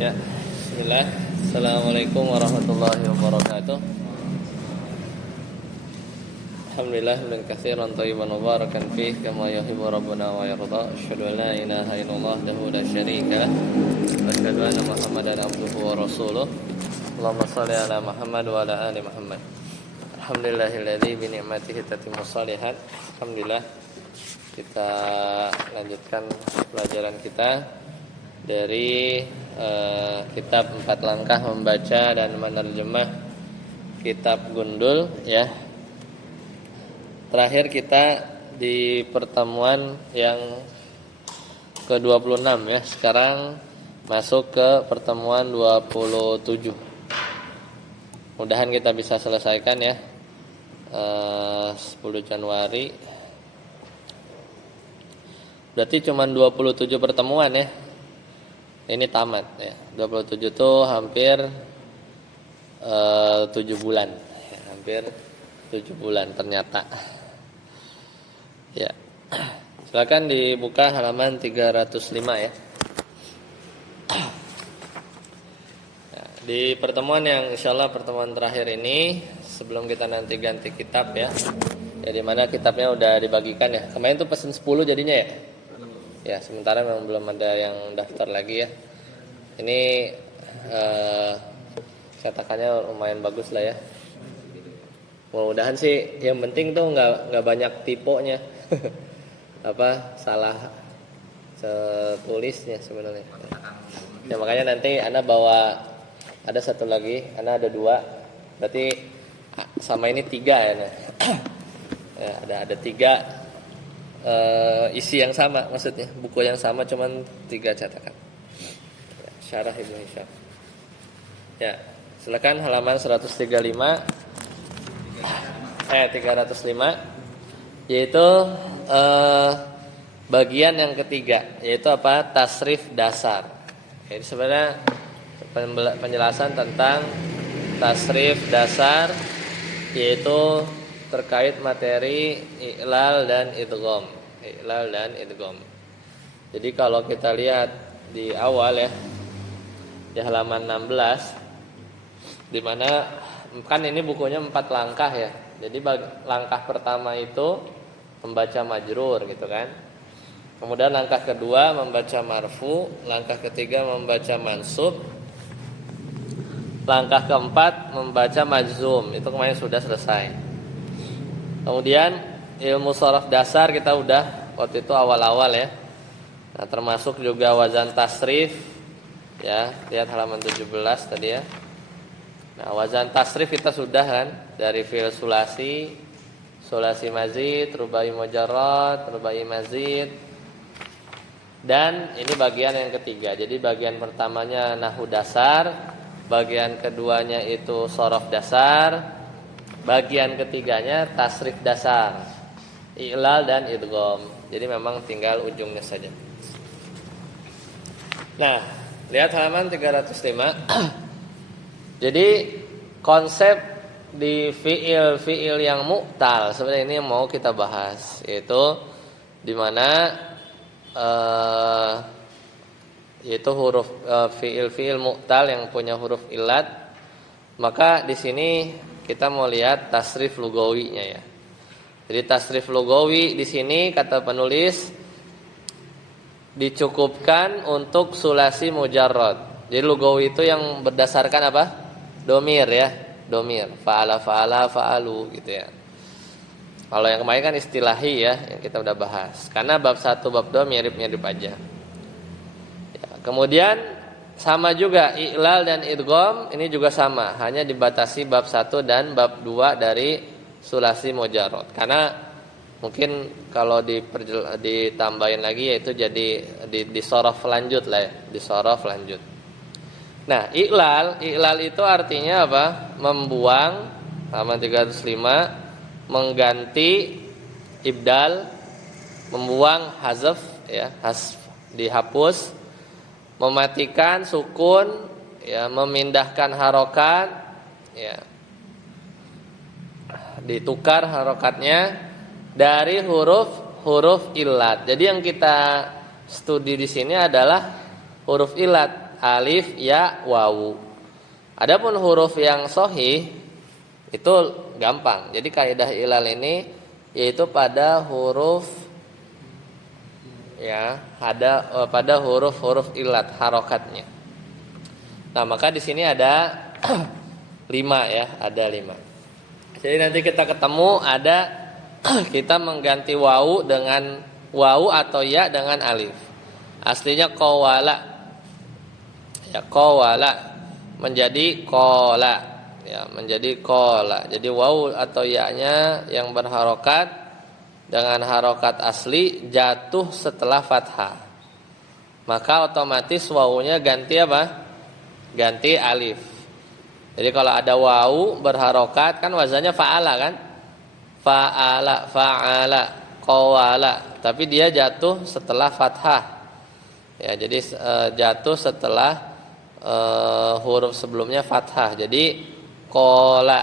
Ya, bismillah. Assalamualaikum warahmatullahi wabarakatuh. Alhamdulillah min katsiran thayyiban mubarakan fih kama yuhibbu rabbuna wa yarda. Asyhadu an la ilaha illallah wahdahu la syarika lah. Wa asyhadu anna Muhammadan abduhu wa rasuluh. Allahumma shalli ala Muhammad wa ala ali Muhammad. Alhamdulillahilladzi bi ni'matihi tatimmu shalihat. Alhamdulillah, kita lanjutkan pelajaran kita dari kitab 4 langkah membaca dan menerjemah kitab Gundul ya. Terakhir kita di pertemuan yang ke-26 ya. Sekarang masuk ke pertemuan 27. Mudahan kita bisa selesaikan ya. 10 Januari. Berarti cuma 27 pertemuan ya. Ini tamat ya. 27 itu hampir 7 bulan ya, hampir 7 bulan ternyata. Ya. Silakan dibuka halaman 305 ya. Nah, di pertemuan yang insyaallah pertemuan terakhir ini sebelum kita nanti ganti kitab ya. Ya di mana kitabnya udah dibagikan ya. Kemarin tuh pesen 10 jadinya ya. Ya, sementara memang belum ada yang daftar lagi ya. Ini cetakannya lumayan bagus lah ya. Mudah-mudahan sih yang penting tuh nggak banyak tipenya. Apa salah tulisnya sebenarnya. Ya makanya nanti Ana bawa ada satu lagi, Ana ada 2. Berarti sama ini 3 ya. Nah. Ya, ada 3 isi yang sama maksudnya, buku yang sama cuman 3 cetakan. Ya, Syarah Ibnu Hisham. Ya, silakan halaman 135 305 yaitu bagian yang ketiga yaitu apa? Tasrif dasar. Jadi sebenarnya penjelasan tentang tasrif dasar yaitu terkait materi i'lal dan idgham. I'lal dan idgham. Jadi kalau kita lihat di awal ya di halaman 16 di mana kan ini bukunya 4 langkah ya. Jadi langkah pertama itu membaca majrur gitu kan. Kemudian langkah kedua membaca marfu, langkah ketiga membaca mansub, langkah keempat membaca majzum. Itu kemarin sudah selesai. Kemudian ilmu sharaf dasar kita udah waktu itu awal-awal ya. Nah, termasuk juga wazan tasrif ya, lihat halaman 17 tadi ya. Nah, wazan tasrif kita sudah kan dari fi'il sulasi, sulasi mazid, rubai mujarrad, rubai mazid. Dan ini bagian yang ketiga. Jadi bagian pertamanya nahwu dasar, bagian keduanya itu sharaf dasar, bagian ketiganya tasrif dasar, i'lal dan idgham. Jadi memang tinggal ujungnya saja. Nah, lihat halaman 305. Jadi konsep di fiil yang mu'tal sebenarnya ini yang mau kita bahas, yaitu di mana yaitu huruf fiil mu'tal yang punya huruf illat. Maka di sini kita mau lihat tasrif lugawinya ya. Jadi tasrif lugawi di sini kata penulis dicukupkan untuk sulasi mujarrad. Jadi lugawi itu yang berdasarkan apa? Domir ya, domir. Fa'ala fa'alu gitu ya. Kalau yang kemarin kan istilahi ya, yang kita udah bahas. Karena bab 1 bab 2 mirip-mirip aja. Ya, kemudian sama juga i'lal dan idgham ini juga sama, hanya dibatasi bab 1 dan bab 2 dari sulasi mujarrad. Karena mungkin kalau ditambahin lagi yaitu jadi disorof lanjut lah ya, disorof lanjut. Nah, i'lal itu artinya apa? Membuang, halaman 305, mengganti ibdal, membuang hazaf ya, dihapus, mematikan sukun ya, memindahkan harokat ya, ditukar harokatnya dari huruf illat. Jadi yang kita studi di sini adalah huruf illat. alif, ya, wawu. Adapun huruf yang sahih itu gampang. Jadi kaidah ilal ini yaitu pada huruf ya, ada pada huruf-huruf ilat harokatnya. Nah, maka di sini ada 5 ya, ada 5. Jadi nanti kita ketemu ada kita mengganti wawu dengan wawu atau ya dengan alif. Aslinya qawala. Ya, qawala menjadi qala. Ya, menjadi qala. Jadi wawu atau ya-nya yang berharokat dengan harokat asli jatuh setelah fathah. Maka otomatis wawunya ganti apa? Ganti alif. Jadi kalau ada wawu berharokat kan wazannya fa'ala kan? Fa'ala, fa'ala, qawala. Tapi dia jatuh setelah fathah. Ya, jadi jatuh setelah huruf sebelumnya fathah. Jadi qala.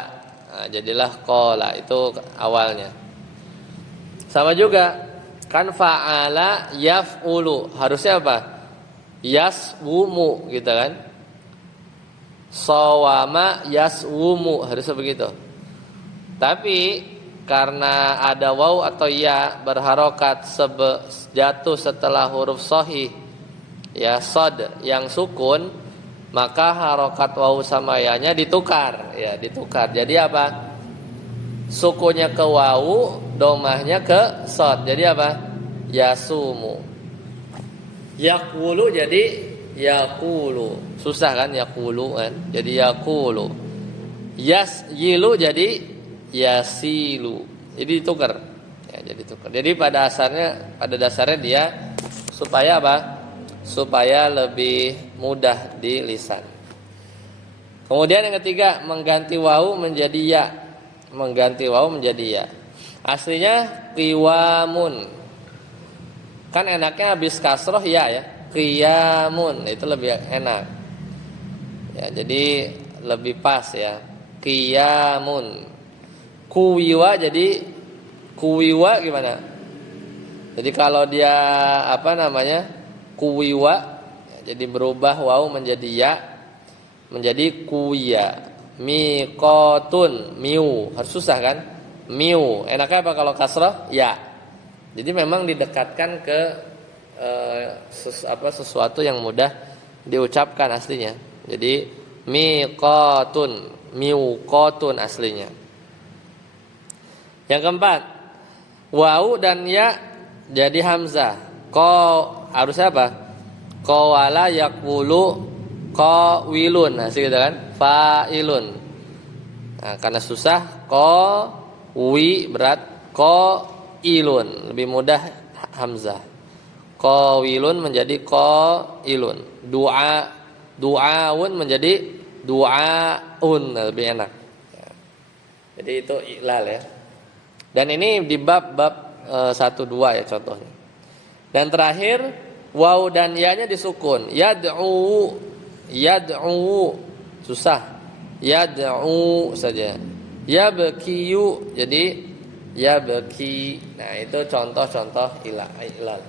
Nah, jadilah qala itu awalnya. Sama juga kan fa'ala yaf'ulu. Harusnya apa? Yaswumu gitu kan? Sawama yaswumu, harusnya begitu. Tapi karena ada waw atau ya berharokat jatuh setelah huruf sahih ya shad yang sukun, maka harokat waw sama ya-nya ditukar ya, ditukar. Jadi apa? Sukunya ke wawu, domahnya ke shad. Jadi apa? Yasumu. Yaqulu jadi yaqulu. Susah kan yaqulu kan? Jadi yaqulu. Yasyilu jadi yasilu. Jadi ditukar. Ya, jadi tukar. Jadi pada dasarnya dia supaya apa? Supaya lebih mudah di lisan. Kemudian yang ketiga, mengganti wawu menjadi ya. Mengganti wawu menjadi ya. Aslinya qiwamun. Kan enaknya habis kasroh ya. Qiyamun, itu lebih enak. Ya, jadi lebih pas ya. Qiyamun. Kuwiwa jadi kuwiwa gimana? Jadi kalau dia kuwiwa, jadi berubah wawu menjadi ya, menjadi kuwiya. Miqatun, miu, harus susah kan? Miu, enaknya apa kalau kasrah? Ya. Jadi memang didekatkan ke sesuatu yang mudah diucapkan aslinya. Jadi miqatun, miuqatun aslinya. Yang keempat, wawu dan ya jadi hamzah. Harusnya apa? Qawala yaqulu qawilun. Nah, gitu kan? Fa'ilun. Nah, karena susah qawi berat, qailun lebih mudah hamzah. Qawilun menjadi qailun. Du'aun menjadi du'aun, lebih enak. Jadi itu iklal ya. Dan ini di bab 1-2 ya contohnya. Dan terakhir waw dan ya-nya disukun. Yad'u, susah. Yad'u saja. Yabkiyu jadi yabki. Nah, itu contoh-contoh ilal.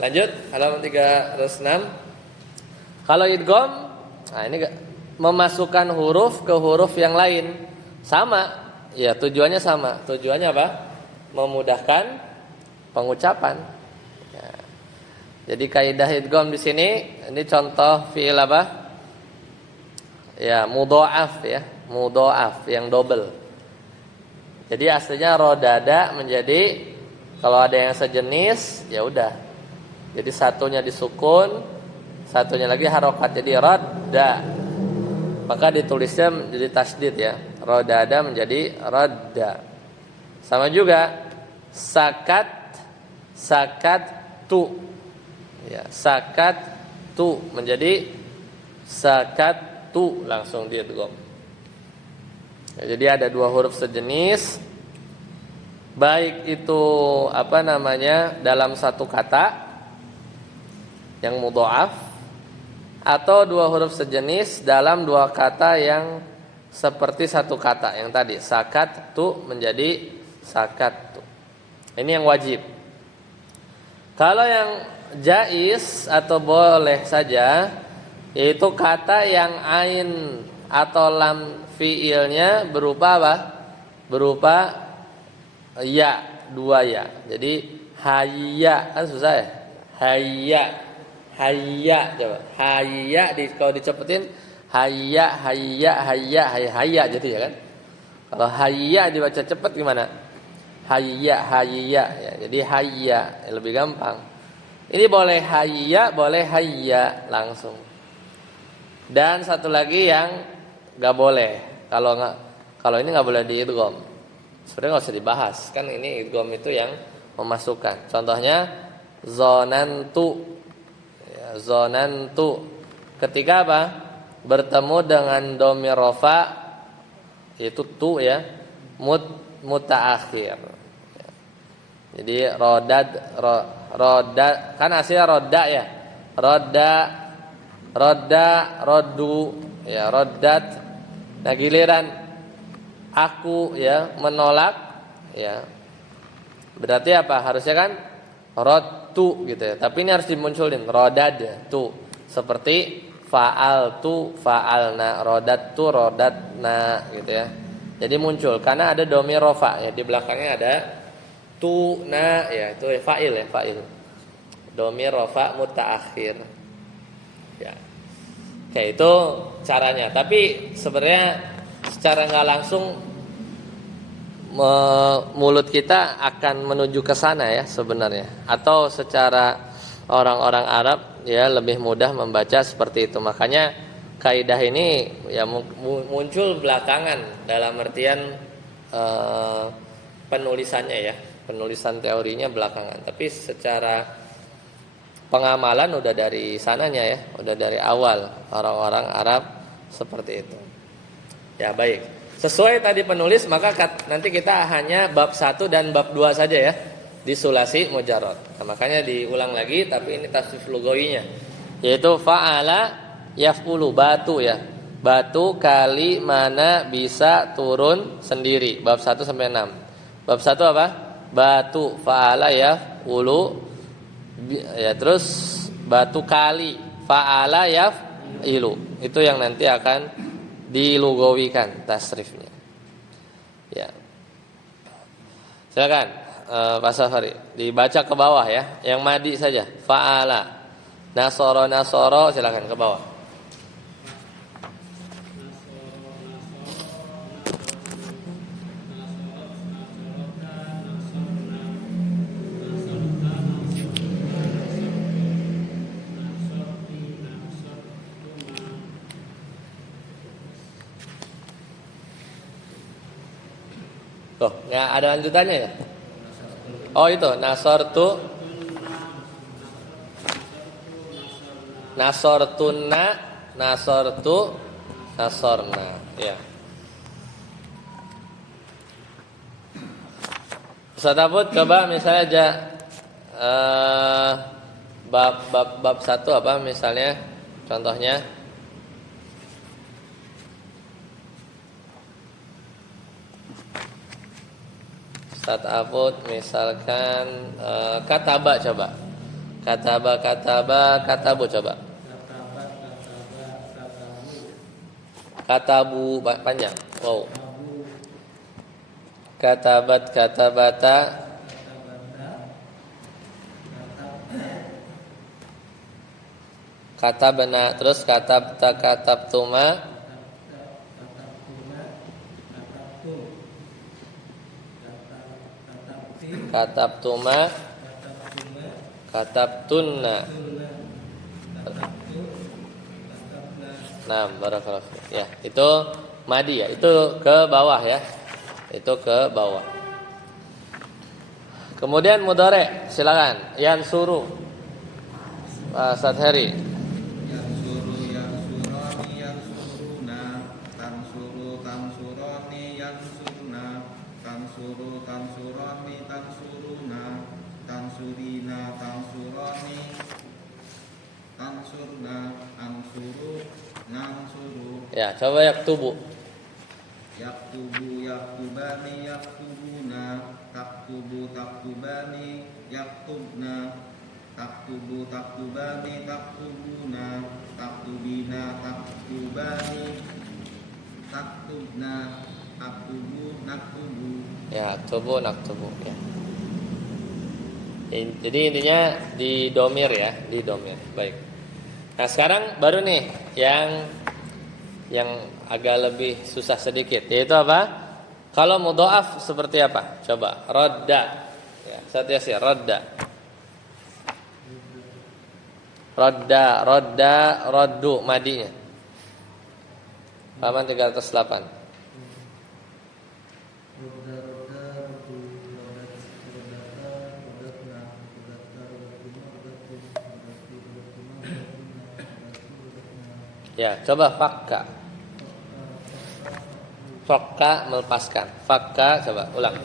Lanjut halaman 306. Kalau idgham, nah ini memasukkan huruf ke huruf yang lain. Sama. Ya, tujuannya sama. Tujuannya apa? Memudahkan pengucapan. Ya. Jadi kaidah idgham di sini ini contoh fiil apa? Ya, mudha'af ya. Mudha'af yang double. Jadi aslinya rodada menjadi kalau ada yang sejenis ya udah. Jadi satunya disukun, satunya lagi harokat jadi radda. Maka ditulisnya menjadi tasdid ya. Rodada menjadi radda. Sama juga sakat tu. Ya, sakat tu menjadi sakat tu, langsung diidgham. Ya, jadi ada dua huruf sejenis, baik itu dalam satu kata yang mudha'af atau dua huruf sejenis dalam dua kata yang seperti satu kata yang tadi sakat tu menjadi sakat tu. Ini yang wajib. Kalau yang jaiz atau boleh saja Yaitu kata yang ain atau lam fiilnya berupa apa? Berupa ya, dua ya. Jadi hayya kan susah ya. Hayya, hayya coba. Hayya kalau dicepetin hayya, hayya, hayya, hayya, hayya jadi ya kan. Kalau hayya dibaca cepat gimana? Hayya, hayya ya. Jadi hayya lebih gampang. Ini boleh hayya, boleh hayya langsung. Dan satu lagi yang nggak boleh. Kalau ini nggak boleh diidgham. Sebenarnya nggak usah dibahas. Kan ini idgham itu yang memasukkan. Contohnya zonantu. Ya, zonantu. Ketika apa? Bertemu dengan dhamir rafa yaitu tu ya, mutaakhir. Ya. Jadi rodad kan hasilnya roda ya. Roddu ya, roddat. Nah, giliran aku ya menolak ya. Berarti apa? Harusnya kan rodtu gitu ya. Tapi ini harus dimunculin rodad tu. Seperti fa'altu fa'alna, rodattu rodatna gitu ya. Jadi muncul karena ada dhamir rafa ya, di belakangnya ada tu na ya, itu fa'il ya, fa'il. Dhamir rafa mutaakhir. Ya. Kayak itu caranya. Tapi sebenarnya secara nggak langsung mulut kita akan menuju ke sana ya sebenarnya. Atau secara orang-orang Arab ya lebih mudah membaca seperti itu. Makanya kaidah ini ya muncul belakangan dalam artian penulisannya ya. Penulisan teorinya belakangan. Tapi secara pengamalan udah dari sananya ya, udah dari awal orang-orang Arab seperti itu. Ya baik. Sesuai tadi penulis maka nanti kita hanya bab 1 dan bab 2 saja ya di sulasi mujarrad. Nah, makanya diulang lagi tapi ini tasrif lugawinya. Yaitu fa'ala yaf'ulu batu ya. Batu kali mana bisa turun sendiri. Bab 1 sampai 6. Bab 1 apa? Batu fa'ala yaf'ulu ya, terus batu kali fa'ala yaf'ilu. Itu yang nanti akan dilugawikan tasrifnya. Ya. Silakan Pak Safari dibaca ke bawah ya. Yang madi saja. Fa'ala nasoro silakan ke bawah. Tuh, nggak ada lanjutannya ya? Oh itu, nasortu nasorna ya. Ustaz Abud coba misalnya aja bab 1 apa misalnya contohnya. Ustaz Abud misalkan kataba coba. Katabu coba. Katabu panjang. Wow. Katabata. Katabna terus katabtuma. Katabtuma katabtunna. Nah, barakallahu. Ya, itu madi ya. Itu ke bawah ya. Itu ke bawah. Kemudian mudhari, silakan. Yansuru. Ustaz Heri. Yansuru yansurani yansuruna tansuru tansurani yansurna tansuru tansurani tansuruna tansurina tansurani tansurna ansuru nansuru. Ya, coba yaktubu. Yaktubu yaktubani yaktubuna taktubu taktubani yaktubna taktubu taktubani taktubuna taktubina, taktubani, taktubna, taktubu, naktubu. Ya, naktubu ya. Jadi intinya di domir ya, di domir. Baik. Nah, sekarang baru nih yang agak lebih susah sedikit, yaitu apa? Kalau mudha'af seperti apa? Coba, radda. Ya, satu sih, radda. Radda, raddu madinya. Halaman 308. Ya, coba fakka. Fakka melepaskan. Fakka coba ulang.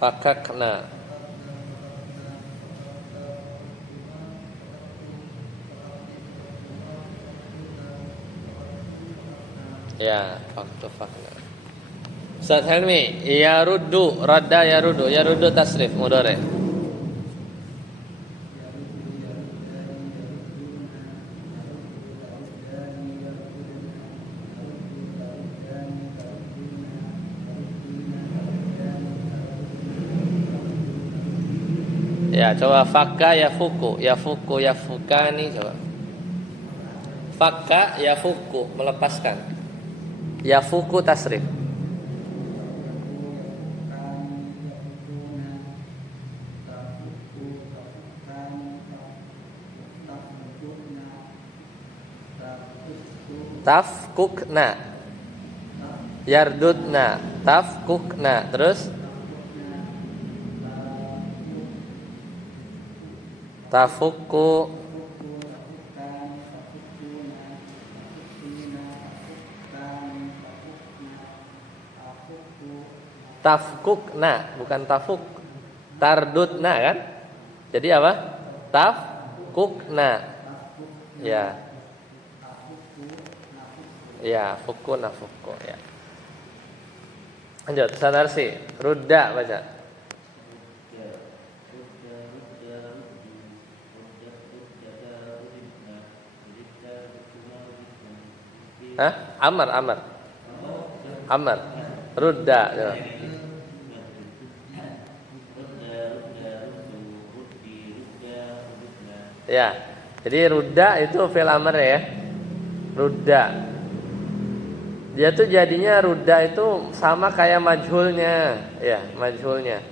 Fakakna. Ya, fakna. Ustaz Helmi, yaruddu, radda yaruddu tasrif mudhari. Ya, coba fakka yafukani coba. Fakka yafuku melepaskan. Yafuku tasrif. Tafkukna. Yardudna, tafkukna. Terus tafukku, tafkukna, bukan tafuk. Tardudna kan? Jadi apa? Tafkukna. Ya. Ya, fuku nafuku ya. Lanjut, sadar sih. Rudda baca. Hah? Amar. Rudda. Ya. Jadi rudda itu fi'il amr ya. Rudda. Dia tuh jadinya rudda itu sama kayak majhulnya, ya, majhulnya.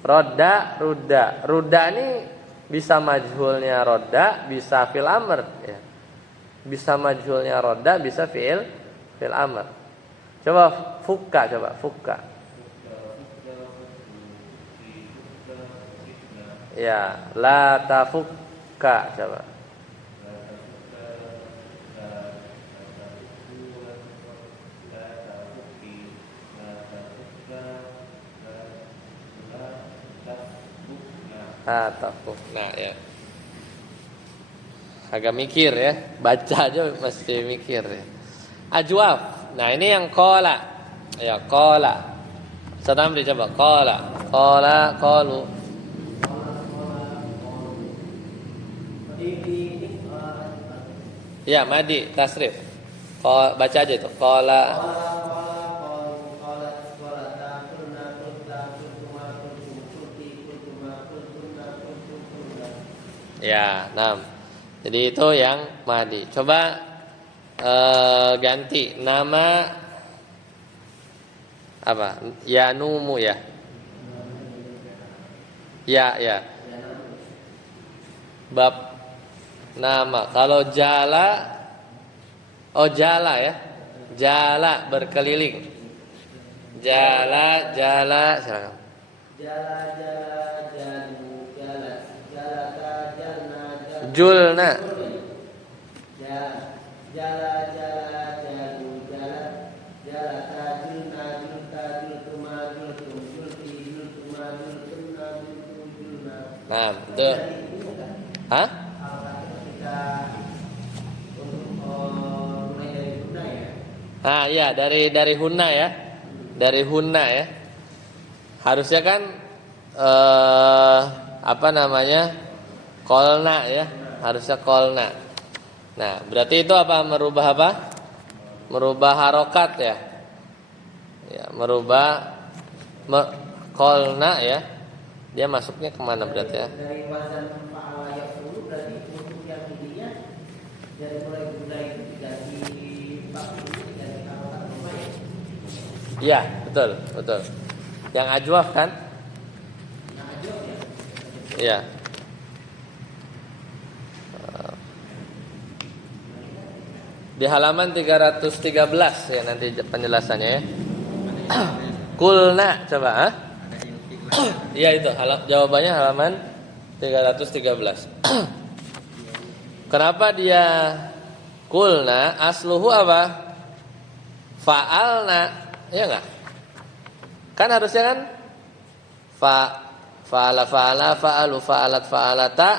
Rodda, rudda. Rudda ini bisa majhulnya rodda, bisa fi'il amr ya. Bisa majhulnya rodda, bisa fi'il amr. Coba fukka. Ya, la tafukka coba. Tafukna ya. Agak mikir ya, baca aja mesti mikir ya. Ajwaf. Nah, ini yang qala. Ya, qala. Sedang dicoba qala, qalu. Ya, madi tasrif. Baca aja itu. Qala. Ya, 6. Jadi itu yang madi. Coba ganti nama apa? Yanumu ya. Ya. Bab nama. Kalau jala, jala ya. Jala berkeliling. Jala silakan. Julna. Nah, itu. Hah? Ah, iya, dari hunna ya. Dari hunna ya. Harusnya kan apa namanya? Kolna ya, harusnya kolna. Nah, berarti itu apa? Merubah apa? Merubah harokat ya. Ya, merubah kolna ya. Dia masuknya kemana berarti ya? Dari wazan fa'ala yaqulu berarti untuk yang intinya dari mulai bunda itu tidak di fakul dari harokat apa ya? Iya, betul, betul. Yang ajwaf kan? Yang ajwaf ya. Iya. Di halaman 313 ya nanti penjelasannya ya. Kulna coba ha? Ada iltiqlah. Iya itu jawabannya halaman 313. Kenapa dia kulna? Asluhu apa? Fa'alna, ya enggak? Kan harusnya kan fa'ala fa'ala fa'alu fa'alat fa'alata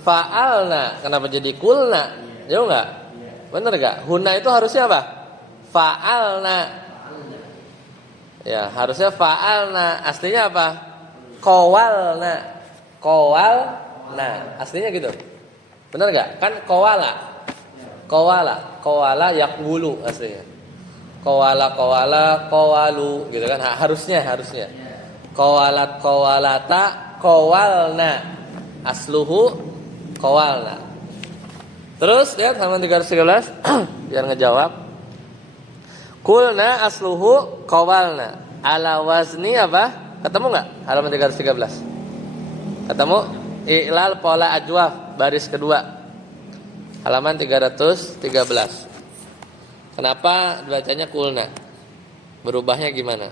fa'alna. Kenapa jadi kulna? Jauh enggak? Bener enggak? Huna itu harusnya apa? Fa'alna. Ya, harusnya fa'alna. Aslinya apa? Qawalna. Qawalna. Aslinya gitu. Bener enggak? Kan qawala. Qawala yaqwulu aslinya. Qawala qawalu gitu kan. Harusnya. Qawalat qawalata qawalna. Asluhu qawalna. Terus lihat halaman 313 biar ngejawab. Kulna asluhu qawalna. Ala wazni apa? Ketemu enggak? Halaman 313. Ketemu? I'lal pola ajwaf baris kedua. Halaman 313. Kenapa bacanya kulna? Berubahnya gimana?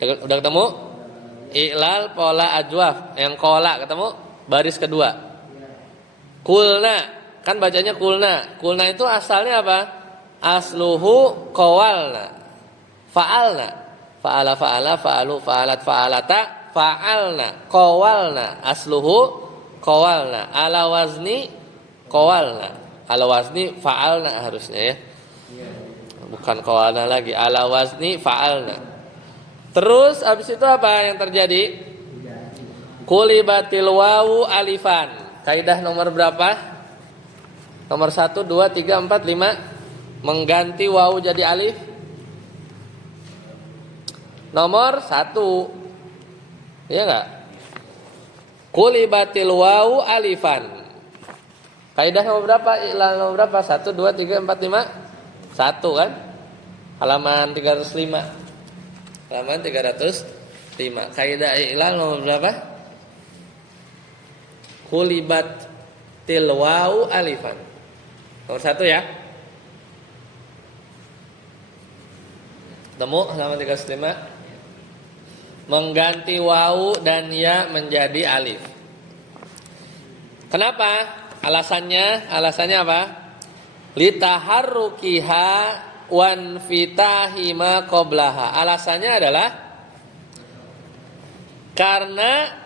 Udah ketemu? I'lal pola ajwaf yang qola ketemu? Baris kedua. Kulna, kan bacanya kulna. Kulna itu asalnya apa? Asluhu qawalna. Fa'alna. Fa'ala fa'ala fa'alu fa'alat fa'alata fa'alna. Qawalna. Asluhu qawalna. Ala wazni qawalna. Ala wazni fa'alna harusnya ya. Bukan qawalna lagi. Ala wazni fa'alna. Terus habis itu apa yang terjadi? Kulibatil wawu alifan. Kaidah nomor berapa? Nomor 1, 2, 3, 4, 5. Mengganti wawu jadi alif. Nomor 1. Iya enggak? Kulibatil wawu alifan. Kaidah nomor berapa? Ilah nomor berapa? 1, 2, 3, 4, 5. 1 kan? Halaman 305. Halaman 305. Kaidah ilah nomor berapa? Kulibat tilwau alifan. Nomor 1 ya. Temu halaman 305. Mengganti wawu dan ya menjadi alif. Kenapa? Alasannya apa? Litaharrukiha wan fitahima qablaha. Alasannya adalah karena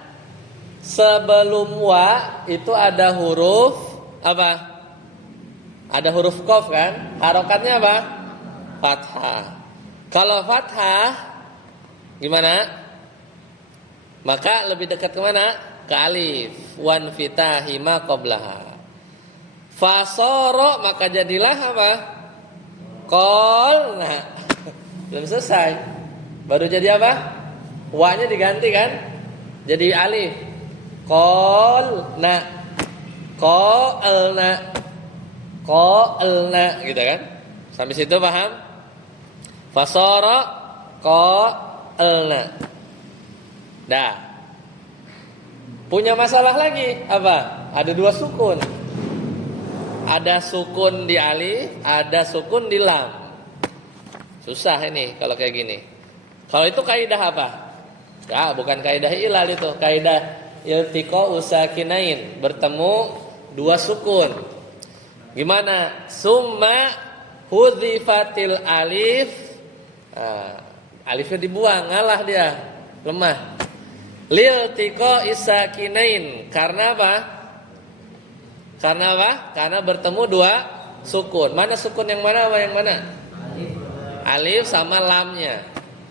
sebelum wa itu ada huruf apa? Ada huruf qaf kan? Harokatnya apa? Fathah. Kalau fathah gimana? Maka lebih dekat ke mana? Ke alif. Wan fitahima qablaha. Fasoro maka jadilah apa? Qol. Nah, belum selesai. Baru jadi apa? Wa-nya diganti kan? Jadi alif. Qolna. Qolna gitu kan? Sampai situ paham? Fasara qolna. Dah. Punya masalah lagi apa? Ada 2 sukun. Ada sukun di alif, ada sukun di lam. Susah ini kalau kayak gini. Kalau itu kaidah apa? Ya, bukan kaidah ilal itu, kaidah iltiqa usakinain, bertemu 2 sukun. Gimana? Summa hudhifatil alif. Alifnya dibuang, ngalah dia, lemah. Liltiqa isakinain. Karena apa? Karena bertemu 2 sukun. Mana sukun yang mana sama yang mana? Alif sama lamnya.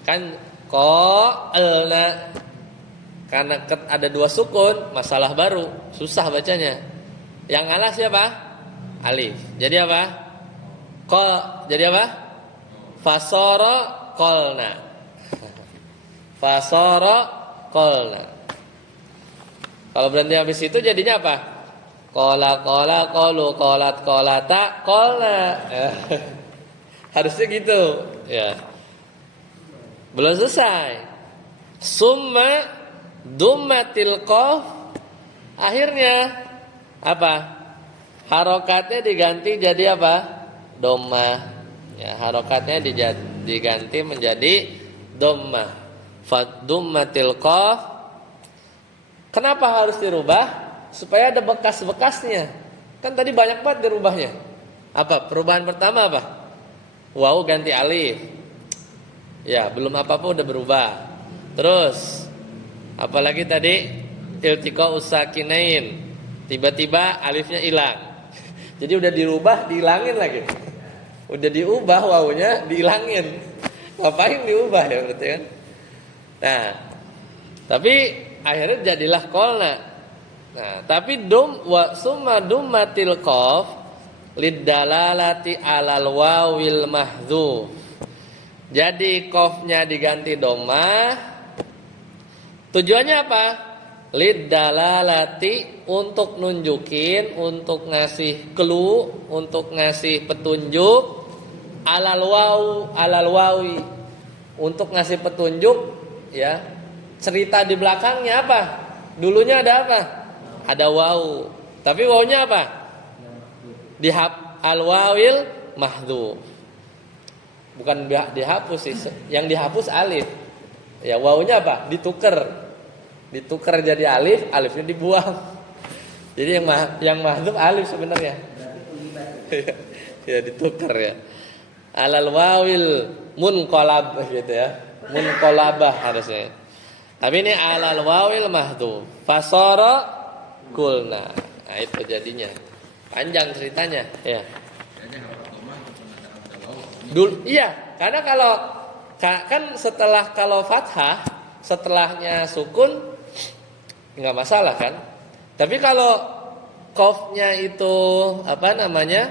Kan qalna. Karena ada 2 sukun, masalah baru, susah bacanya. Yang ngalah siapa? Alif. Jadi apa? Jadi apa? Fasoro kolna. Fasoro kolna. Kalau berhenti habis itu jadinya apa? Kola kolu, kolat kolata kolna. Harusnya gitu, ya. Belum selesai. Summa dummatil qaf. Akhirnya apa? Harokatnya diganti jadi apa? Dhammah. Ya, harokatnya diganti menjadi dhammah. Fadummatil qaf. Kenapa harus dirubah? Supaya ada bekas-bekasnya. Kan tadi banyak banget dirubahnya. Apa? Perubahan pertama apa? Waw ganti alif. Ya, belum apa-apa udah berubah. Terus apalagi tadi? Iltiqa usakinain. Tiba-tiba alifnya hilang. Jadi udah dirubah, dihilangin lagi. Udah diubah wawunya, dihilangin. Ngapain diubah ya berarti kan? Nah, tapi akhirnya jadilah kolna. Nah, tapi summa dummatil qaf lidalalati alal wawil mahdzuf. Jadi qafnya diganti dhammah. Tujuannya apa? Lidalalati, untuk nunjukin, untuk ngasih clue, untuk ngasih petunjuk, alal wawi, untuk ngasih petunjuk, ya. Cerita di belakangnya apa? Dulunya ada apa? Ada waw. Tapi wawnya apa? Al-wawil mahdzuf. Bukan dihapus sih. Yang dihapus alif. Ya, wawnya apa? Ditukar jadi alif, alifnya dibuang. Jadi yang mahdzuf alif sebenarnya. Ya, ditukar ya. Alal wawil munqalab gitu ya. Munqalabah harusnya. Tapi ini alal wawil mahdzuf. Fasara kulna. Nah, itu jadinya. Panjang ceritanya, ya. Iya, karena kalau kan kalau fathah setelahnya sukun nggak masalah kan. Tapi kalau qafnya itu apa namanya?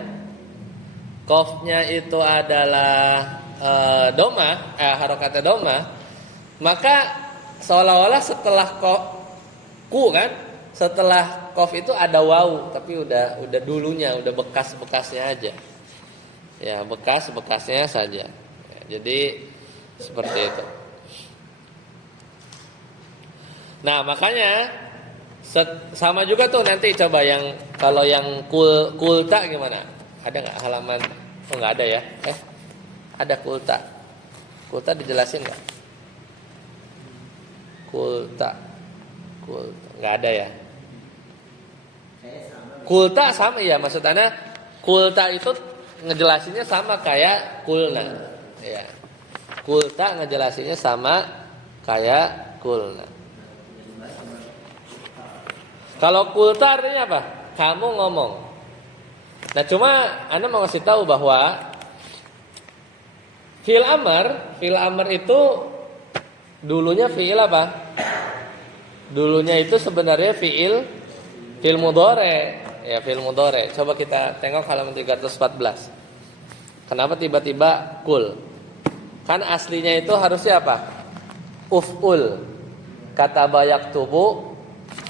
Qafnya itu adalah dhammah, harokatnya dhammah, maka seolah-olah setelah ku kan, setelah qaf itu ada waw, tapi udah dulunya, udah bekas-bekasnya aja. Ya, bekas-bekasnya saja. Ya, jadi seperti itu. Nah, makanya sama juga tuh nanti coba yang kalau yang kulta gimana? Ada nggak halaman? Oh, nggak ada ya? Ada kulta. Kulta dijelasin nggak? Kulta nggak ada ya? Kulta sama ya, maksudnya kulta itu ngejelasinnya sama kayak kulna. Ya. Kulta ngejelasinnya sama kayak kulna. Kalau kulta artinya apa? Kamu ngomong. Nah, cuma Anda mau ngasih tahu bahwa fi'il amr itu dulunya fi'il apa? Dulunya itu sebenarnya fi'il mudhari'. Ya, fi'il mudhari'. Coba kita tengok halaman 314. Kenapa tiba-tiba kul? Kan aslinya itu harusnya apa? Uf'ul. Kataba yaktubu.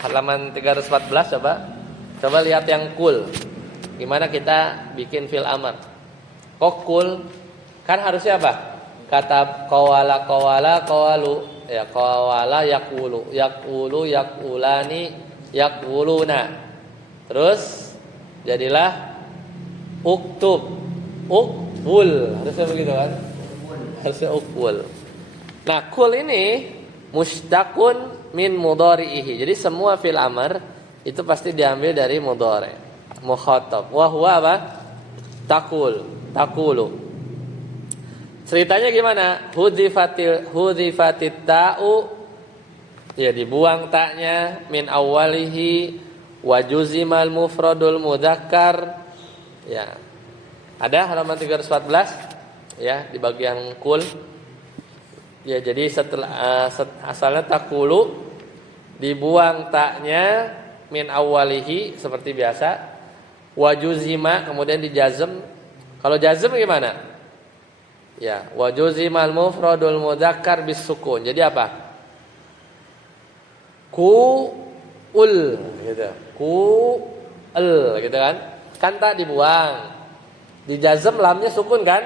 Halaman 314 coba lihat yang kul. Gimana kita bikin fi'il amr? Kok kul? Kan harusnya apa? Kata qawala qawalu. Ya, qawala yaqulu, yaqulani, yaquluna. Terus jadilah uktub, ukbul. Harusnya begitu kan? Harusnya ukbul. Nah, kul ini mushtaqun min mudhari'ihi. Jadi semua fi'il amr itu pasti diambil dari mudhari'. Mukhatab. Wa huwa apa? Taqulu. Ceritanya gimana? Hudhifatit ta'u, ya dibuang taknya, min awwalihi wa juzimal mufradul mudzakkar. Ya. Ada halaman 314 ya di bagian kul. Ya, jadi setelah asalnya takulu, dibuang taknya min awwalihi seperti biasa. Wajuzima kemudian dijazm. Kalau jazm gimana? Ya, wajuzimal mufradul mudzakkar bis sukun. Jadi apa? Ku-ul gitu. Ku-ul gitu kan? Kan tak dibuang. Dijazm lamnya sukun kan?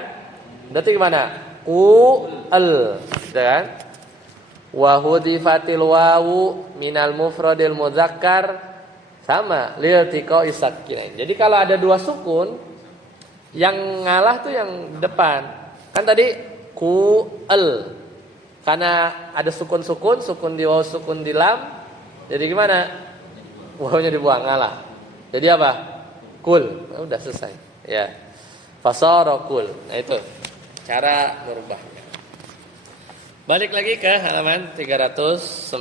Berarti gimana? Ku-ul gitu kan? Wa hudifatil wawu minal mufradil mudzakkar sama liltiqo isakinain. Jadi kalau ada dua sukun yang ngalah tuh yang depan. Kan tadi ku-el. Karena ada sukun-sukun, sukun di wawu, sukun di lam. Jadi gimana? Wawunya dibuang ngalah. Jadi apa? Kul. Nah, udah selesai. Ya. Fasara kul. Nah itu cara merubahnya. Balik lagi ke halaman 309.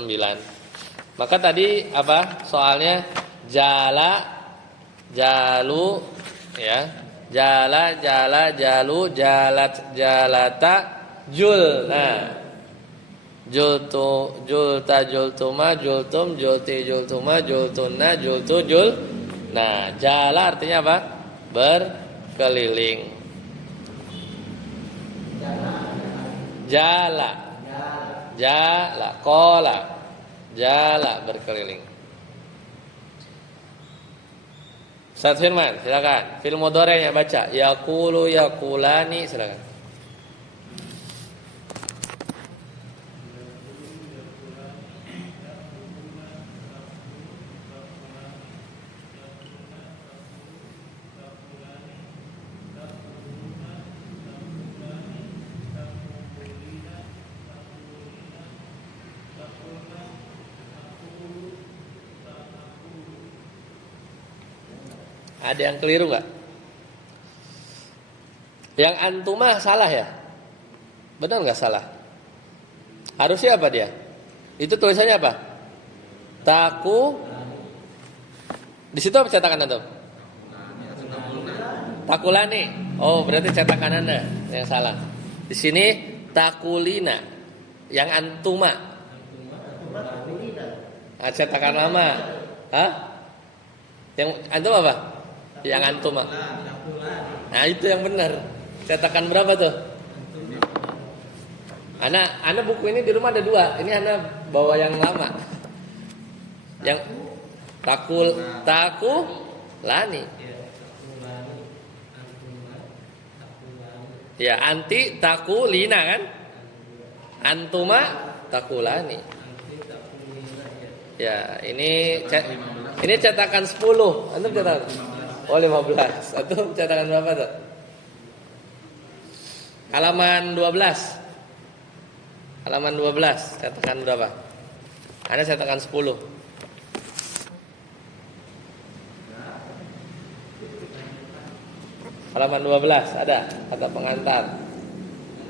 Maka tadi apa? Soalnya jala, jalu, ya. Jala, jala, jalu, jalat, jalata, jul. Nah, jultu, julta, jultuma, jultum, julti, jultuma, jultuna, jultu, jul. Nah, jala artinya apa? Berkeliling. Jala. Jala, kola, jala berkeliling. Ustaz Firman, silakan. Fil mudhari' baca. Yaqulu, yaqulani, silakan. Ada yang keliru nggak? Yang antuma salah ya? Benar nggak salah? Harusnya apa dia? Itu tulisannya apa? Taku. Di situ apa cetakan antum? Takulani. Oh, berarti cetakan Anda yang salah. Di sini takulina. Yang antuma. Ah, cetakan lama. Hah? Yang antum apa? Yang antum. Nah, itu yang benar. Cetakan berapa tuh? Ana buku ini di rumah ada 2. Ini Ana bawa yang lama. Yang taku lani. Ya, anti takulina kan? Antuma takulani. Ya, ini cetakan 10. Antum cetakan? Oh, 15. Antum cetakan berapa tuh? Halaman 12. Halaman 12, cetakan berapa? Ana cetakan 10. Halaman 12 ada kata pengantar.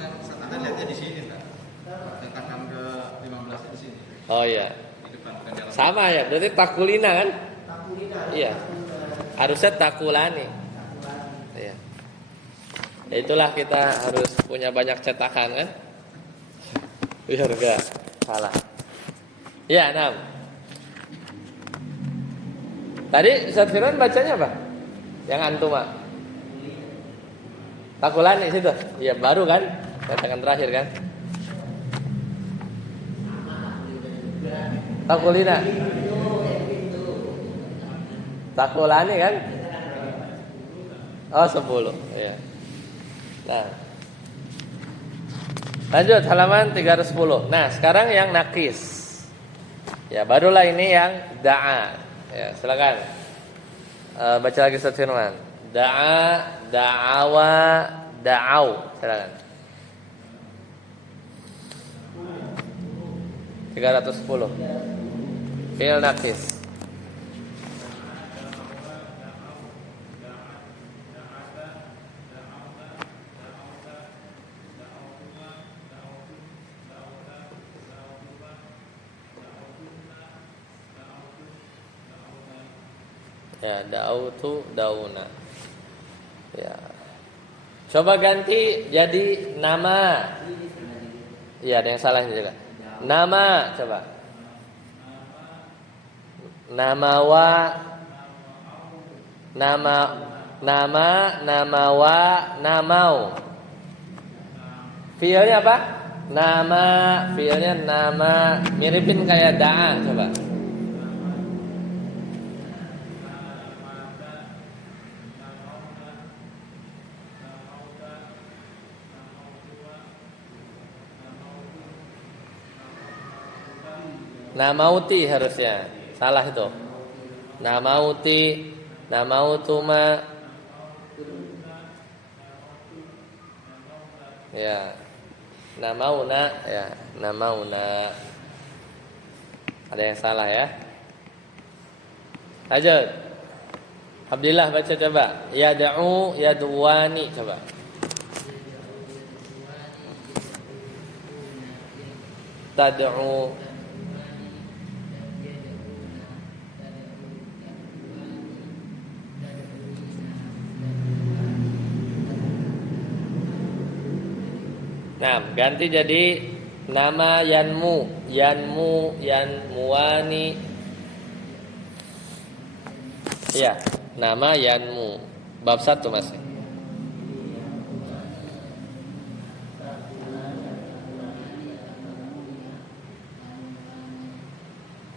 Anda lihatnya di sini, Pak. Cetakan ke 15 di sini. Oh iya. Di depan bukan dalam. Sama ya, berarti takulina kan? Iya. Harusnya takulani. Iya. Ya itulah kita harus punya banyak cetakan kan? Biar enggak salah. Ya, 6. Tadi Ustaz Firman bacanya apa? Yang antuma. Takulani situ. Iya, baru kan? Cetakan terakhir kan? Takulina. Takulani kan? Oh, 10. Iya. Nah. Lanjut halaman 310. Nah, sekarang yang nakis. Ya, barulah ini yang da'a. Ya, silakan. Baca lagi Ustaz Firman. Da'a, da'awa, da'au. Silakan. 310. Fi'il nakis. Ya, da'autu, dauna. Ya. Coba ganti jadi nama. Iya, ada yang salah ini juga. Nama, coba. namawa, nama, namawa, namau. Fiilnya apa? Nama, fiilnya nama, miripin kayak da'a, coba. Namauti harusnya. Salah itu. Namauti, namautuma. Ya. Namauna, ya, namauna. Ada yang salah ya. Lanjut. Abdillah baca coba. Yad'u, yad'uani coba. Tad'u. Nah, ganti jadi nama yanmu, yanmu, yanmuani. Iya, nama yanmu. Bab 1 masih.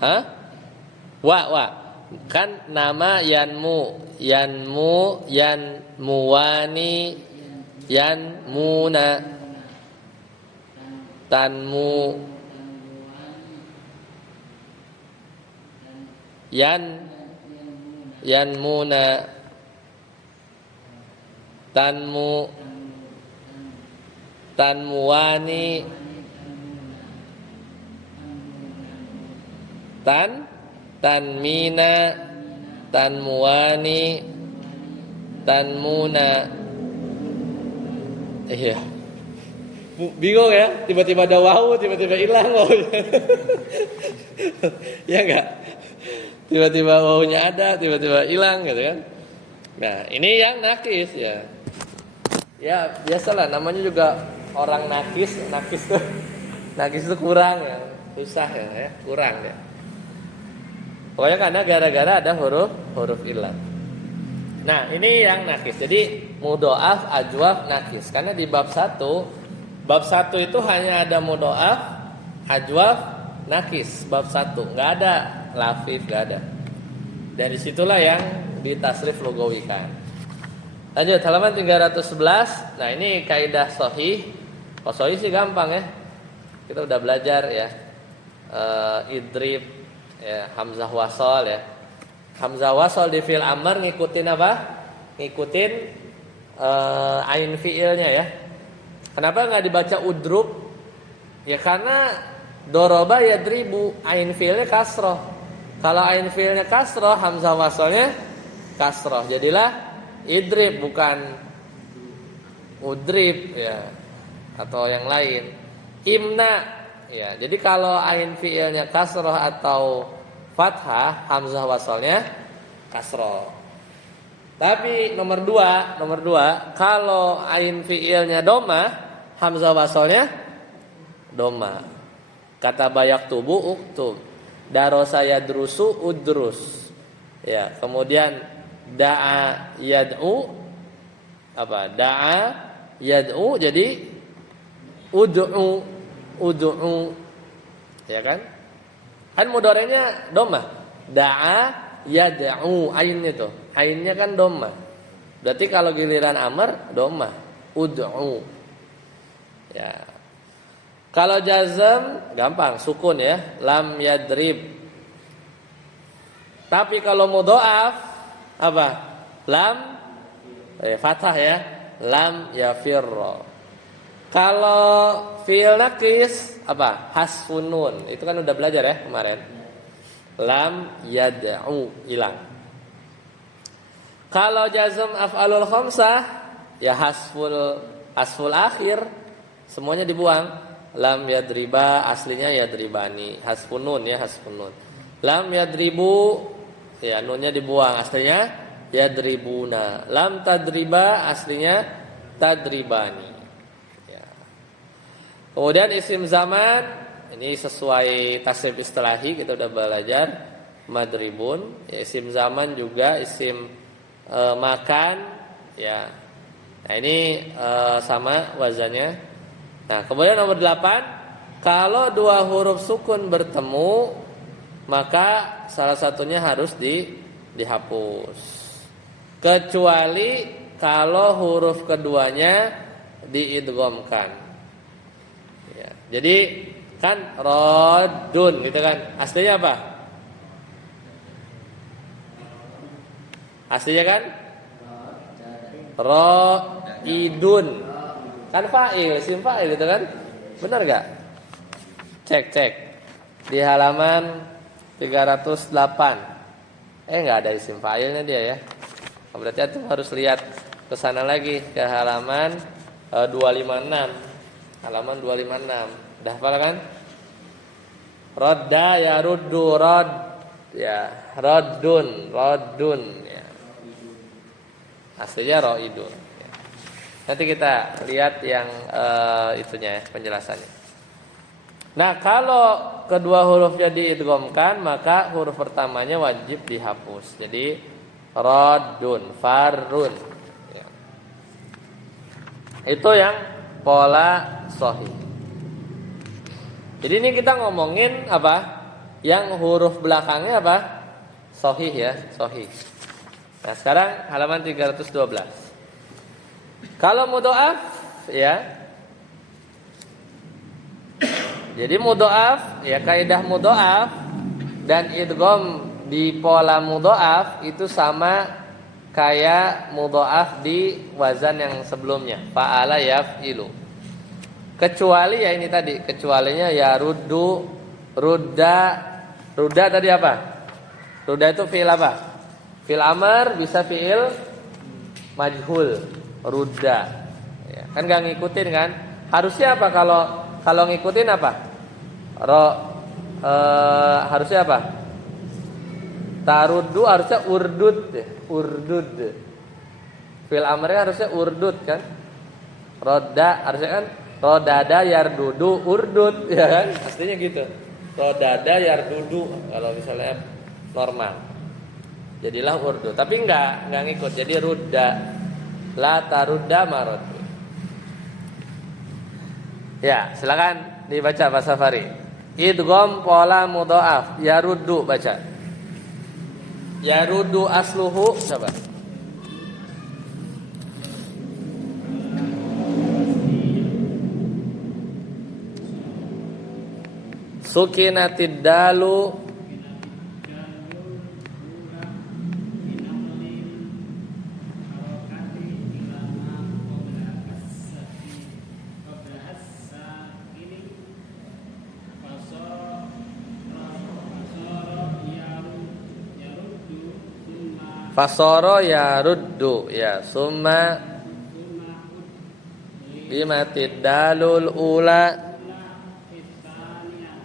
Hah? Wa. Kan nama yanmu, yanmu, yanmuani, yanmuna. Tanmu, yanmuna, tanmu, tanmuani, tanmina, tanmuani, tanmuna. Iya. Bingung ya, tiba-tiba ada wawu, tiba-tiba hilang wawunya. Ya enggak? Tiba-tiba wawunya ada, tiba-tiba hilang gitu kan. Nah, ini yang nakis ya. Ya, biasalah namanya juga orang nakis tuh. Nakis itu kurang ya, susah ya, kurang ya. Pokoknya karena gara-gara ada huruf hilang. Nah, ini yang nakis. Jadi mudhoaf, ajwaf, nakis. Karena di bab 1 itu hanya ada mudhoaf, ajwaf, nakis. Bab 1 nggak ada lafif, nggak ada. Dan disitulah yang ditasrif lugawikan. Lanjut halaman 311. Nah, ini kaidah sahih. Kalau sahih sih gampang ya. Kita udah belajar ya. Idrib, ya, hamzah wasal ya. Hamzah wasal di fi'il amr ngikutin apa? Ngikutin ain fi'ilnya ya. Kenapa nggak dibaca udrub? Ya karena doroba yadribu, ain fi'ilnya kasroh. Kalau ain fi'ilnya kasroh, hamzah wasalnya kasroh. Jadilah idrib bukan udrib ya, atau yang lain. Imna ya. Jadi kalau ain fi'ilnya kasroh atau fathah, hamzah wasalnya kasroh. Tapi nomor dua, kalau ain fi'ilnya doma, hamzah wasalnya doma. Kata bayak tubuh uktub, darosa yadrusu udrus. Ya, kemudian da'a yad'u apa? Da'a yad'u jadi ud'u. Ya kan? Kan mudhari'nya doma. Da'a yad'u, ainnya tuh. Ainnya kan doma. Berarti kalau giliran amr doma, ud'u. Ya. Kalau jazm gampang, sukun ya, lam yadrib. Tapi kalau mudhoaf apa? Lam fathah ya, lam yafirra. Kalau fi'il nakis apa? Hasfun nun. Itu kan udah belajar ya kemarin. Lam yad'u, hilang. Kalau jazm af'alul khamsah ya hasful akhir, semuanya dibuang. Lam yadriba aslinya yadribani, hasfun nun ya, hasfun nun. Lam yadribu ya, nunnya dibuang, aslinya yadribuna. Lam tadriba aslinya tadribani ya. Kemudian isim zaman ini sesuai tasrif istilahi, kita udah belajar. madribun, ya, isim zaman juga isim makan, ya. Nah, ini sama wazannya. Nah, kemudian nomor 8, kalau dua huruf sukun bertemu, maka salah satunya harus dihapus. Kecuali kalau huruf keduanya diidghamkan. Ya, jadi kan rodun gitu kan. Aslinya apa? Aslinya kan roidun. Kan fa'il, isim fa'il gitu kan? Benar gak? Cek di halaman 308. Enggak ada isim fa'ilnya dia ya. Berarti itu harus lihat ke sana lagi ke halaman 256. Halaman 256. Udah hafal kan? Rodda ya ruddu rod ya roddun ya. Aslinya roidun. Nanti kita lihat yang itunya ya, penjelasannya. Nah, kalau kedua hurufnya diidghamkan, maka huruf pertamanya wajib dihapus. Jadi raddun, farun. Ya. Itu yang pola sahih. Jadi ini kita ngomongin apa? Yang huruf belakangnya apa? Sahih ya, sahih. Nah, sekarang halaman 312. Kalau mudhoaf ya. Jadi mudhoaf ya, kaidah mudhoaf dan idgham di pola mudhoaf itu sama kayak mudhoaf di wazan yang sebelumnya, fa'ala yaf'ilu. Kecuali ya ini tadi, kecualinya ya ruddu, rudda. Rudda tadi apa? Rudda itu fi'il apa? Fi'il amr bisa fi'il majhul. Rudda ya, kan gak ngikutin kan? Harusnya apa kalau ngikutin apa? Harusnya apa? Taruddu harusnya urdud. Fil amrnya harusnya urdud kan? Roda harusnya kan rodada yardudu urdud ya kan? Aslinya gitu. Rodada yardudu kalau misalnya normal. Jadilah urdud. Tapi enggak ngikut. Jadi rudda. La tarudda marad. Ya, silakan dibaca Pak Safari. Idgham pola mudhaaf, yaruddu baca. Yaruddu asluhu coba. Sukinatid dalu fasoro ya ruddu ya summa bimatid dalul ula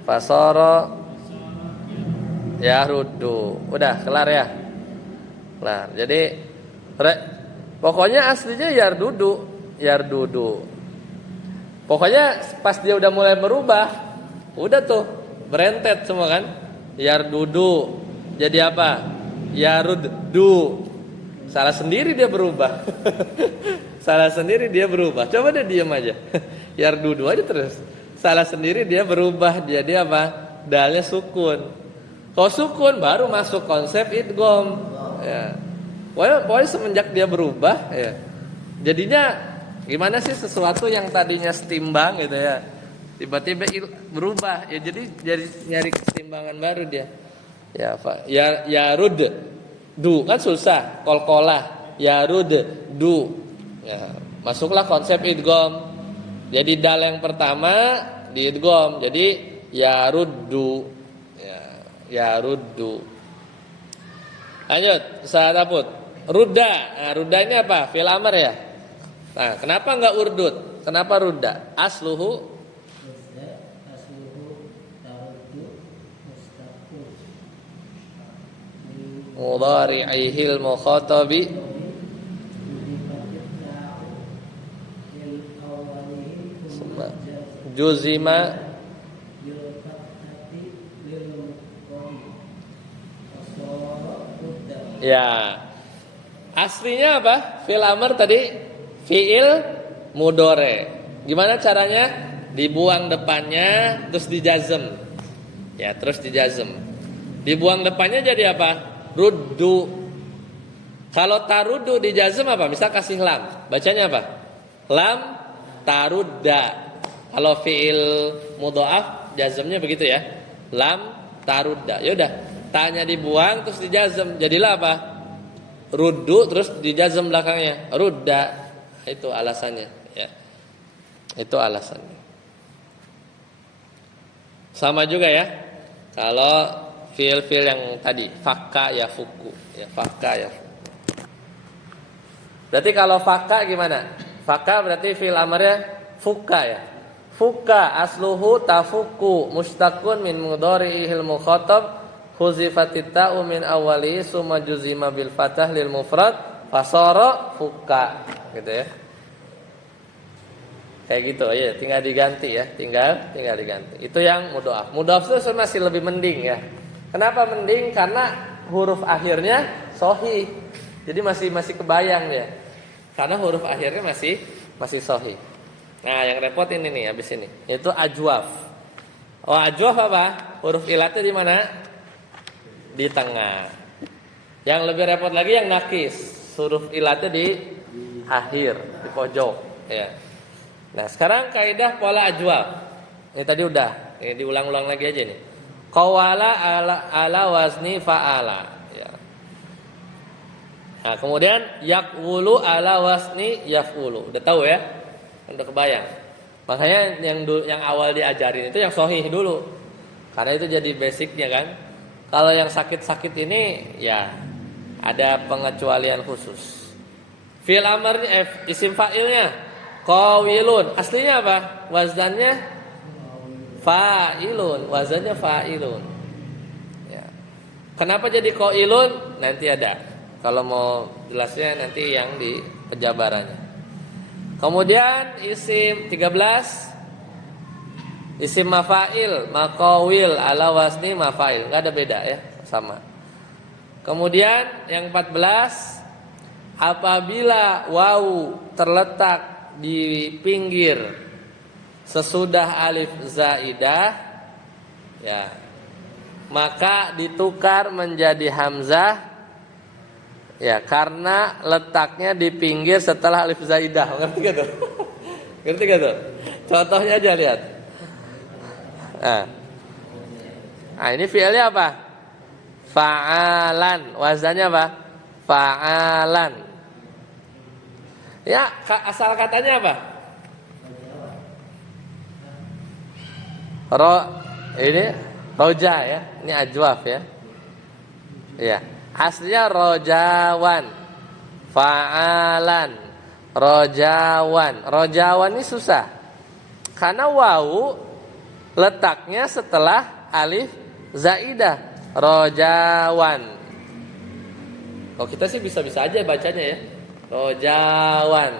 fasoro ya ruddu. Udah kelar ya. Kelar. Jadi pokoknya aslinya yardudu. Pokoknya pas dia udah mulai berubah, udah tuh berentet semua kan. Yardudu jadi apa? Yaruddu. Salah sendiri dia berubah. Salah sendiri dia berubah. Coba deh diam aja. Yardudu aja terus. Salah sendiri dia berubah jadi apa? Dalnya sukun. Kalau sukun baru masuk konsep idgham. Ya. Pokoknya semenjak dia berubah ya. Jadinya gimana sih sesuatu yang tadinya setimbang gitu ya. Tiba-tiba berubah ya, jadi nyari kesetimbangan baru dia. Ya, ya rud du kan susah, qalqalah ya rud du ya, masuklah konsep idgham. Jadi dal yang pertama diidgham jadi ya ruddu ya ruddu. Lanjut Ustaz Aput. Rudda. Nah, rudda ini apa? Fi'il amr ya. Nah, kenapa enggak urdud? Kenapa rudda? Asluhu mudhari'ihil mukhatabi juzima Ya. Aslinya apa? Fi'il amr tadi fi'il mudhari. Gimana caranya? Dibuang depannya terus dijazm. Ya, terus dijazm. Dibuang depannya jadi apa? Ruddu. Kalau taruddu dijazm apa? Misal kasih lam. Bacanya apa? Lam tarudda. Kalau fi'il mudha'af jazmnya begitu ya. Lam tarudda. Ya udah, tanya dibuang terus dijazm. Jadilah apa? Ruddu terus dijazm belakangnya. Rudda. Itu alasannya, ya. Itu alasannya. Sama juga ya. Kalau fiil-fiil yang tadi fakka ya fuku, ya fakka ya fuku. Berarti kalau fakka gimana? Fakka berarti fiil amarnya fuka ya. Fuka asluhu tafuku mustaqun min mudhari'il mukhatab huzifatit ta'u min awwali summa juzima bil fathah lil mufrad fasara fuka gitu ya. Kayak gitu ya, tinggal diganti ya, tinggal diganti. Itu yang mudhaf. Mudhaf itu masih lebih mending ya. Kenapa mending? Karena huruf akhirnya sahih. Jadi masih kebayang dia. Karena huruf akhirnya masih sahih. Nah, yang repot ini nih habis ini. Itu ajwaf. Oh, ajwaf apa? Huruf ilatnya di mana? Di tengah. Yang lebih repot lagi yang nakis. Huruf ilatnya di akhir, di pojok, ya. Nah, sekarang kaidah pola ajwaf. Ini tadi udah, ini diulang-ulang lagi aja nih. Qawala ala wazni fa'ala, ya. Nah, kemudian yaqulu ala wazni yaf'ulu. Udah tahu ya? Udah kebayang. Makanya yang awal diajarin itu yang sahih dulu. Karena itu jadi basicnya kan. Kalau yang sakit-sakit ini ya ada pengecualian khusus. Fi'il amrnya isim fa'ilnya qawilun. Aslinya apa? Wazannya fa'ilun. Wazannya fa'ilun. Ya. Kenapa jadi qawilun? Nanti ada. Kalau mau jelasnya nanti yang di penjabarannya. Kemudian isim 13 isim mafa'il, maqawil ala wazni mafa'il. Enggak ada beda ya, sama. Kemudian yang 14 apabila wawu terletak di pinggir sesudah alif zaidah ya, maka ditukar menjadi hamzah ya, karena letaknya di pinggir setelah alif zaidah. Ngerti gak tuh? Ngerti gak tuh? Contohnya aja lihat. Nah, ini fi'ilnya apa? Fa'alan. Wazannya apa? Fa'alan. Ya, asal katanya apa? Ini roja ya. Ini ajwaf ya. Iya. Aslinya rojawan, fa'alan, rojawan. Rojawan ini susah karena wawu letaknya setelah alif zaidah. Rojawan. Oh, kita sih bisa-bisa aja bacanya ya, rojawan.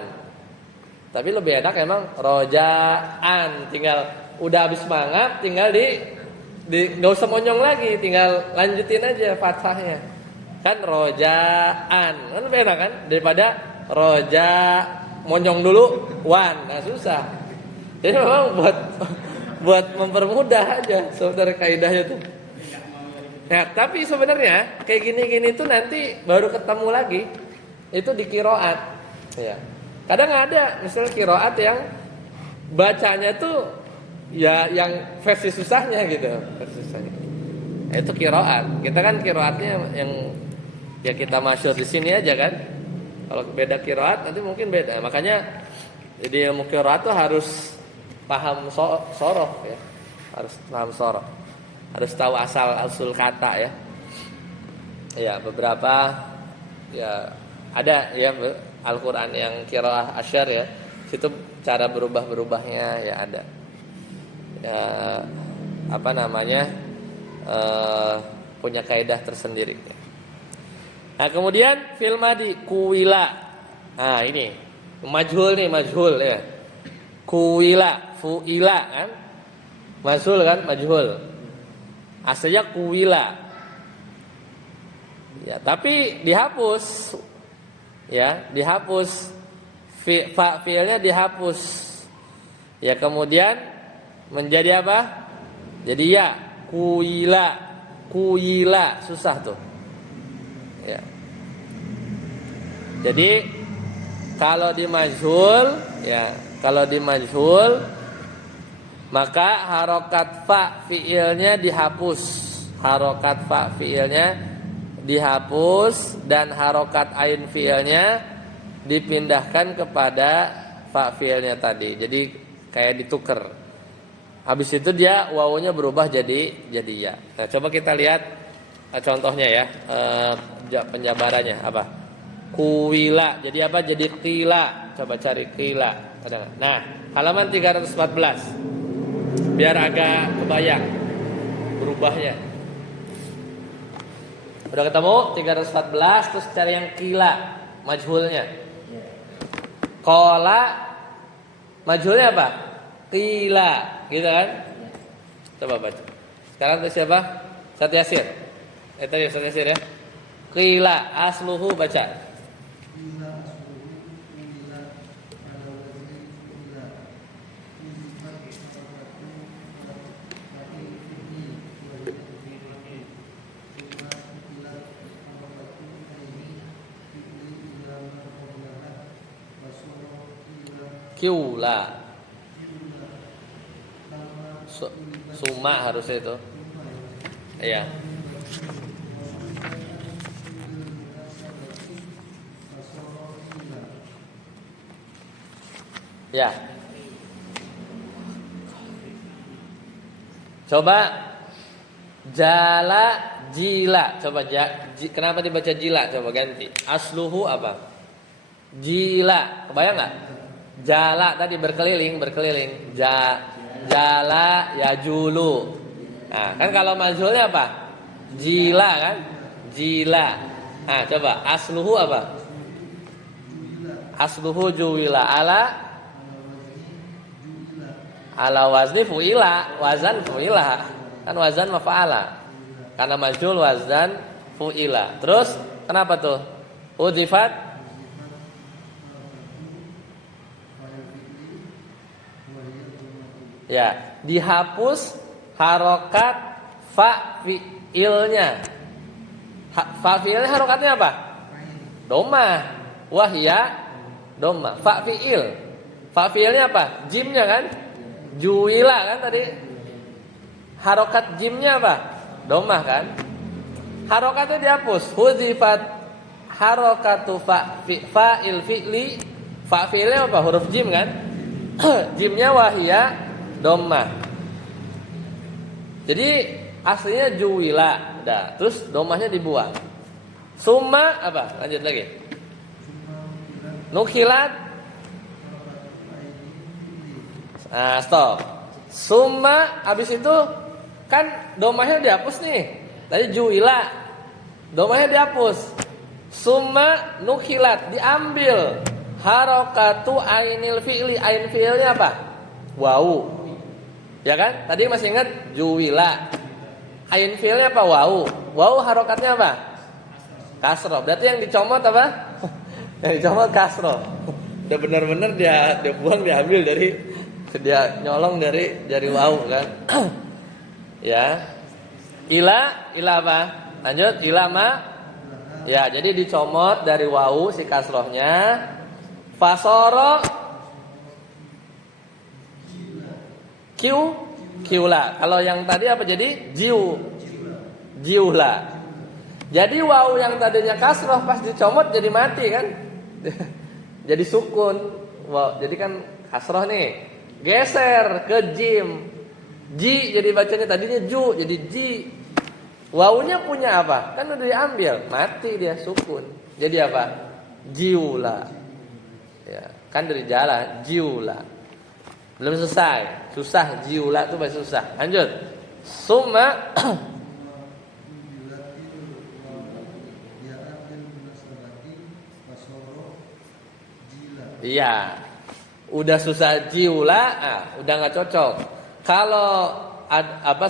Tapi lebih enak emang rojaan. Tinggal udah habis semangat, tinggal nggak usah monyong lagi, tinggal lanjutin aja fathahnya. Kan rojaan, kan lebih enak kan daripada roja monyong dulu wan. Nah, susah. Jadi memang buat mempermudah aja sebenarnya kaidahnya tuh. Nah, tapi sebenarnya kayak gini-gini tuh nanti baru ketemu lagi itu di qiraat. Ya. Kadang ada misalnya qiraat yang bacanya tuh ya yang versi susahnya gitu, versi susahnya. Itu qiraat. Kita kan qiraatnya yang ya kita masyhur di sini aja kan. Kalau beda qiraat nanti mungkin beda. Makanya jadi ilmu qiraat tuh harus paham sorof ya. Harus paham sorof. Harus tahu asal usul kata ya. Ya, beberapa ya ada ya Al-Qur'an yang qiraah asyar ya. Situ cara berubah-berubahnya ya ada. Ya, apa namanya? Punya kaidah tersendiri. Nah, kemudian fil madi kuwila. Nah, ini majhul nih, majhul ya. Kuwila, fuila kan? Majhul kan, majhul. Aslinya kuwila. Ya, tapi dihapus. Ya, dihapus. Fa fiilnya dihapus. Ya, kemudian menjadi apa? Jadi ya, kuila. Kuila, susah tuh. Ya. Jadi kalau di majhul, ya, kalau di majhul maka harokat fa fiilnya dihapus. Harokat fa fiilnya dihapus dan harokat ain fiilnya dipindahkan kepada fa fiilnya tadi. Jadi kayak dituker. Habis itu dia wawunya berubah jadi ya. Nah, coba kita lihat contohnya ya. Penjabarannya apa? Kuwila. Jadi apa? Jadi qila. Coba cari qila. Ada. Nah, halaman 314. Biar agak kebayang berubahnya. Udah ketemu 314, terus cari yang qila, majhulnya. Qala majhulnya apa? Qila, gitu kan? Coba baca. Sekarang tuh siapa? Ustaz Yasir. Tadi Ustaz Yasir ya. Qila asluhu baca. Kiula. Suma harusnya itu. Iya. Ya. Coba jala jila. Coba kenapa dibaca jila? Coba ganti. Asluhu apa? Jila. Kebayang nggak? Jala tadi berkeliling. Jala yajulu. Nah, kan kalau majhulnya apa? Jila kan? Jila. Nah, coba asluhu apa? Asluhu juwila ala wazni fu'ila. Wazan fu'ila. Kan wazan mafa'ala. Karena majhul wazan fu'ila. Terus kenapa tuh? Udhifat ya, dihapus harokat fa fi'ilnya. Fa fi'ilnya harokatnya apa? Domah. Wahya domah. Fa fi'il. Fa fi'ilnya apa? Jimnya kan? Juwila kan tadi. Harokat jimnya apa? Domah kan? Harokatnya dihapus. Huzifat harokatu fa'il fi'li. Fa fi'ilnya apa? Huruf jim kan? Jimnya wahya domah. Jadi aslinya juwila, dah. Terus domahnya dibuang. Summa apa? Lanjut lagi. Nukilat. Nah, stop. Summa habis itu kan domahnya dihapus nih. Tadi juwila. Domahnya dihapus. Summa nukilat diambil. Harokatu ainil fi'li. Ain fi'ilnya apa? Wau. Ya kan? Tadi masih ingat juwila. Ain fi'ilnya apa? Wau. Wau harokatnya apa? Kasroh. Berarti yang dicomot apa? Yang dicomot kasroh. Udah benar-benar dia buang, diambil dari, dia nyolong dari wau kan? Ya. Ila apa? Lanjut. Ila ma. Ya, jadi dicomot dari wau si kasrohnya. Fasoro kiula. Kalau yang tadi apa jadi? Jiula. Jadi waw yang tadinya kasroh pas dicomot jadi mati kan? Jadi sukun. Wow, jadi kan kasroh nih. Geser ke jim. Ji jadi bacanya tadinya ju jadi ji. Wawunya punya apa? Kan udah diambil, mati dia sukun. Jadi apa? Jiula. Ya, kan dari jalan jiula. Belum selesai. Susah, jiula itu bahasa susah. Lanjut. Summa iya. Udah susah jiula, udah enggak cocok. Kalau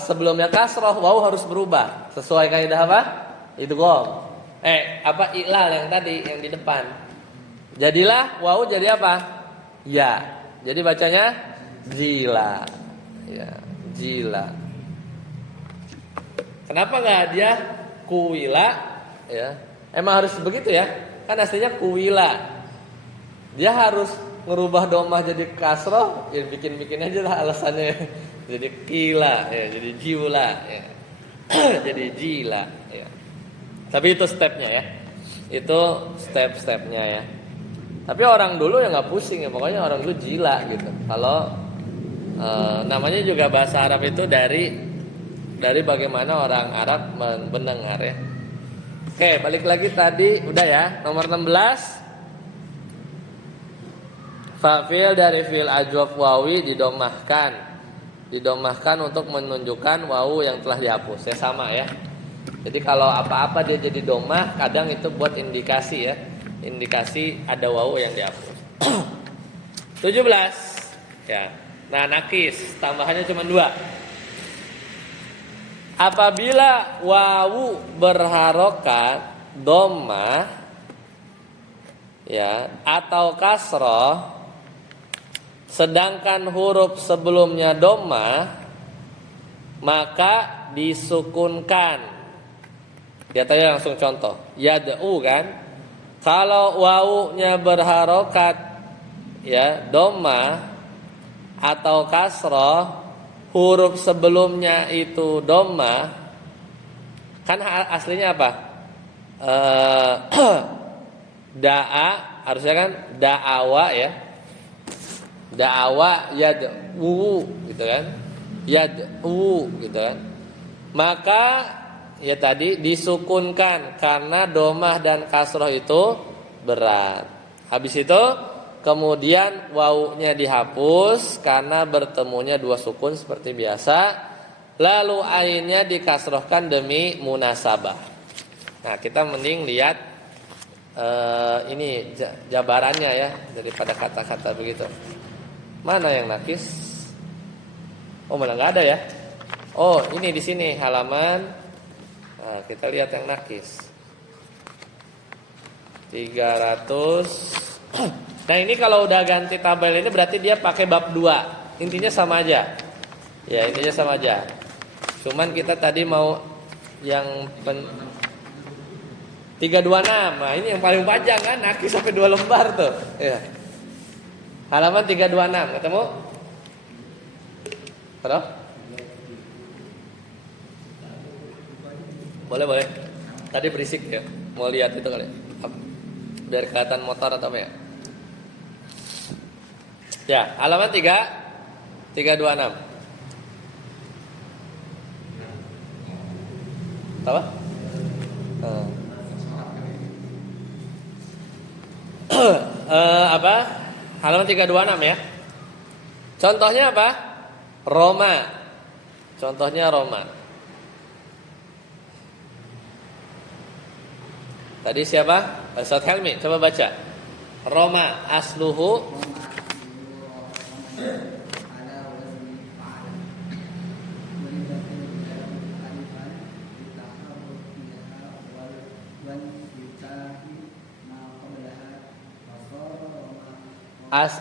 sebelumnya kasroh, waw harus berubah. Sesuai kaidah apa? Idgham. Apa ilal yang tadi yang di depan. Jadilah wawu jadi apa? Ya. Jadi bacanya jila. Ya, jila. Kenapa nggak dia kuwila? Ya, emang harus begitu ya? Kan aslinya kuwila. Dia harus ngerubah domah jadi kasroh, ya bikin aja lah alasannya. Jadi kila, ya, jadi jiula, ya. Jadi jila, ya. Tapi itu stepnya ya. Itu step-stepnya ya. Tapi orang dulu ya nggak pusing ya, pokoknya orang dulu jila gitu. Kalau namanya juga bahasa Arab itu dari bagaimana orang Arab mendengar ya. Oke, balik lagi tadi udah ya, nomor 16. Fa'il dari fi'il ajwaf wawi didomahkan untuk menunjukkan wawu yang telah dihapus. Ya sama ya. Jadi kalau apa-apa dia jadi domah, kadang itu buat indikasi ya. Indikasi ada wawu yang dihapus. 17. Ya. Nah, nakis tambahannya cuma 2. Apabila wawu berharokat dhammah ya atau kasroh, sedangkan huruf sebelumnya dhammah, maka disukunkan. Lihat aja langsung contoh. Yad'u kan, kalau wawunya berharokat ya dhammah atau kasroh, huruf sebelumnya itu dhammah, kan aslinya apa? Da'a, harusnya kan da'awa ya. Da'awa yad'u gitu kan. Yad'u gitu kan. Maka ya tadi disukunkan karena dhammah dan kasroh itu berat. Habis itu kemudian wawunya dihapus karena bertemunya 2 sukun seperti biasa. Lalu ainnya dikasrohkan demi munasabah. Nah, kita mending lihat ini jabarannya ya, daripada kata-kata begitu. Mana yang nakis? Oh, malah nggak ada ya. Oh, ini di sini halaman. Nah, kita lihat yang nakis. 300. Nah, ini kalau udah ganti tabel ini berarti dia pakai bab 2. Intinya sama aja. Ya, intinya sama aja. Cuman kita tadi mau yang 326. Nah, ini yang paling panjang kan, nakis sampai 2 lembar tuh. Ya. Halaman 326, ketemu? Halo? Boleh. Tadi berisik ya. Mau lihat itu kali. Biar kelihatan motor atau apa ya? Ya, halaman 326. Apa? Apa? Halaman 326 ya. Contohnya apa? Roma. Contohnya Roma. Tadi siapa? Ustaz Helmi, coba baca. Roma asluhu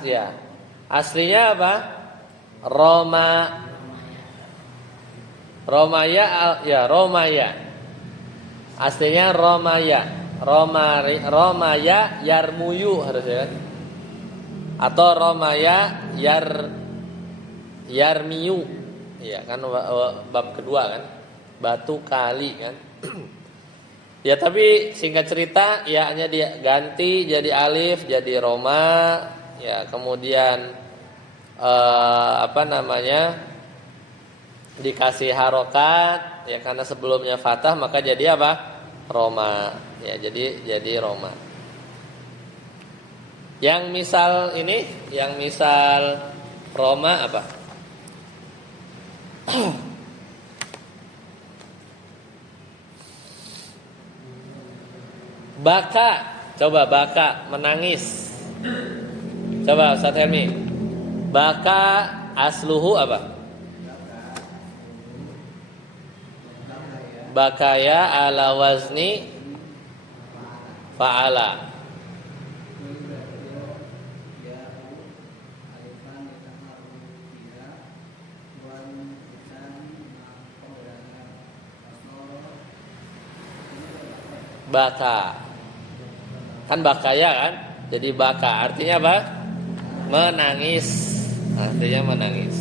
ya. Aslinya apa? Romaya. Aslinya Romaya yarmuyu harusnya kan? Atau Romaya yarmiyu. Iya kan, bab kedua kan? Batu kali kan? Ya, tapi singkat cerita ya hanya dia ganti jadi alif jadi Roma. Ya, kemudian dikasih harokat ya, karena sebelumnya fathah maka jadi apa? Roma. Ya, jadi Roma. Yang misal Roma apa? Baka, coba baka, menangis. Coba Ustaz Helmi. Baka asluhu apa? Bakaya ala wazni Fa'ala. Baka. Kan bakaya kan? Jadi baka artinya apa? Menangis. Artinya menangis.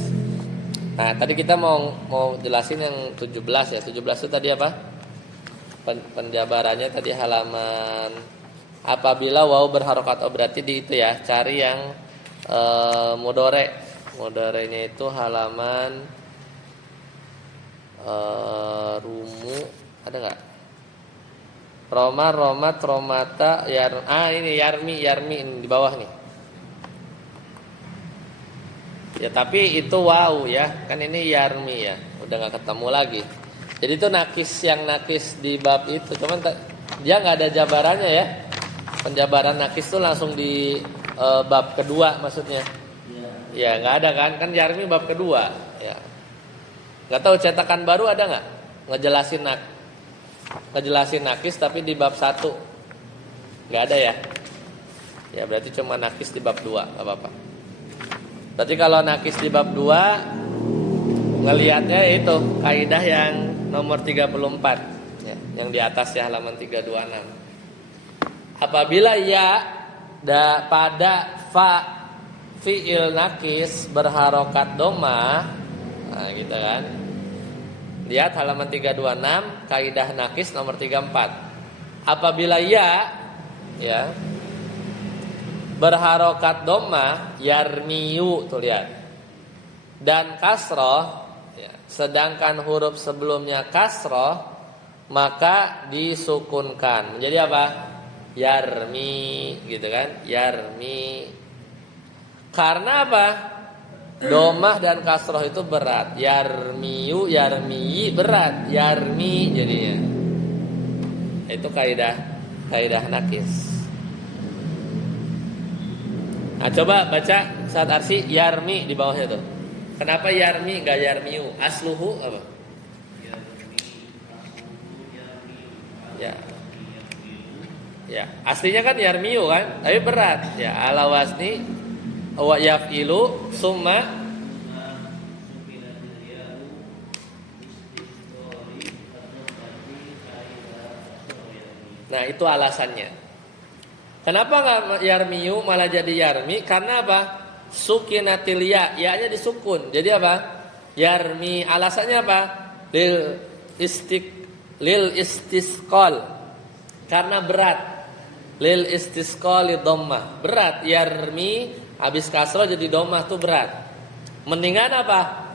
Nah, tadi kita mau jelasin yang 17 ya. 17 itu tadi apa? Penjabarannya tadi halaman apabila waw berharokat berarti di itu ya. Cari yang mudore. Mudorenya itu halaman rumu ada nggak? Roma, romat, romata, ini yarmi ini di bawah nih. Ya tapi itu wow ya, kan ini yarmi ya, udah nggak ketemu lagi. Jadi itu yang nakis di bab itu, cuman dia nggak ada jabarannya ya. Penjabaran nakis itu langsung di bab kedua maksudnya. Ya nggak ada kan yarmi bab kedua. Ya nggak tahu cetakan baru ada nggak ngejelasin nakis tapi di bab 1 nggak ada ya. Ya berarti cuma nakis di bab 2 nggak apa-apa. Berarti kalau nakis di bab 2 ngelihatnya itu kaidah yang nomor 34 ya, yang di atas ya halaman 326. Apabila ya pada fa fiil nakis berharokat doma, nah gitu kan. Lihat halaman 326 kaidah nakis nomor 34. Apabila ya berharokat doma yarmiyu tuh lihat. Dan kasroh ya, sedangkan huruf sebelumnya kasroh maka disukunkan. Menjadi apa? Yarmi gitu kan? Yarmi. Karena apa? Domah dan kasroh itu berat. Yarmiyu, yarmiyi berat. Yarmi jadinya. Itu kaidah nakis. Nah coba baca saat arsi yarmi di bawahnya tuh. Kenapa yarmi enggak yarmiyu? Asluhu apa? Ya. Ya, aslinya kan yarmiyu kan, tapi berat. Ya, ala wasni wa yafilu summa Nah itu alasannya. Kenapa nggak yarmiyu malah jadi yarmi? Karena apa? Sukinatil ya, ya-nya disukun. Jadi apa? Yarmi. Alasannya apa? Lil istisqal. Karena berat. Lil istisqal dhammah. Berat. Yarmi habis kasroh jadi dhammah tuh berat. Mendingan apa?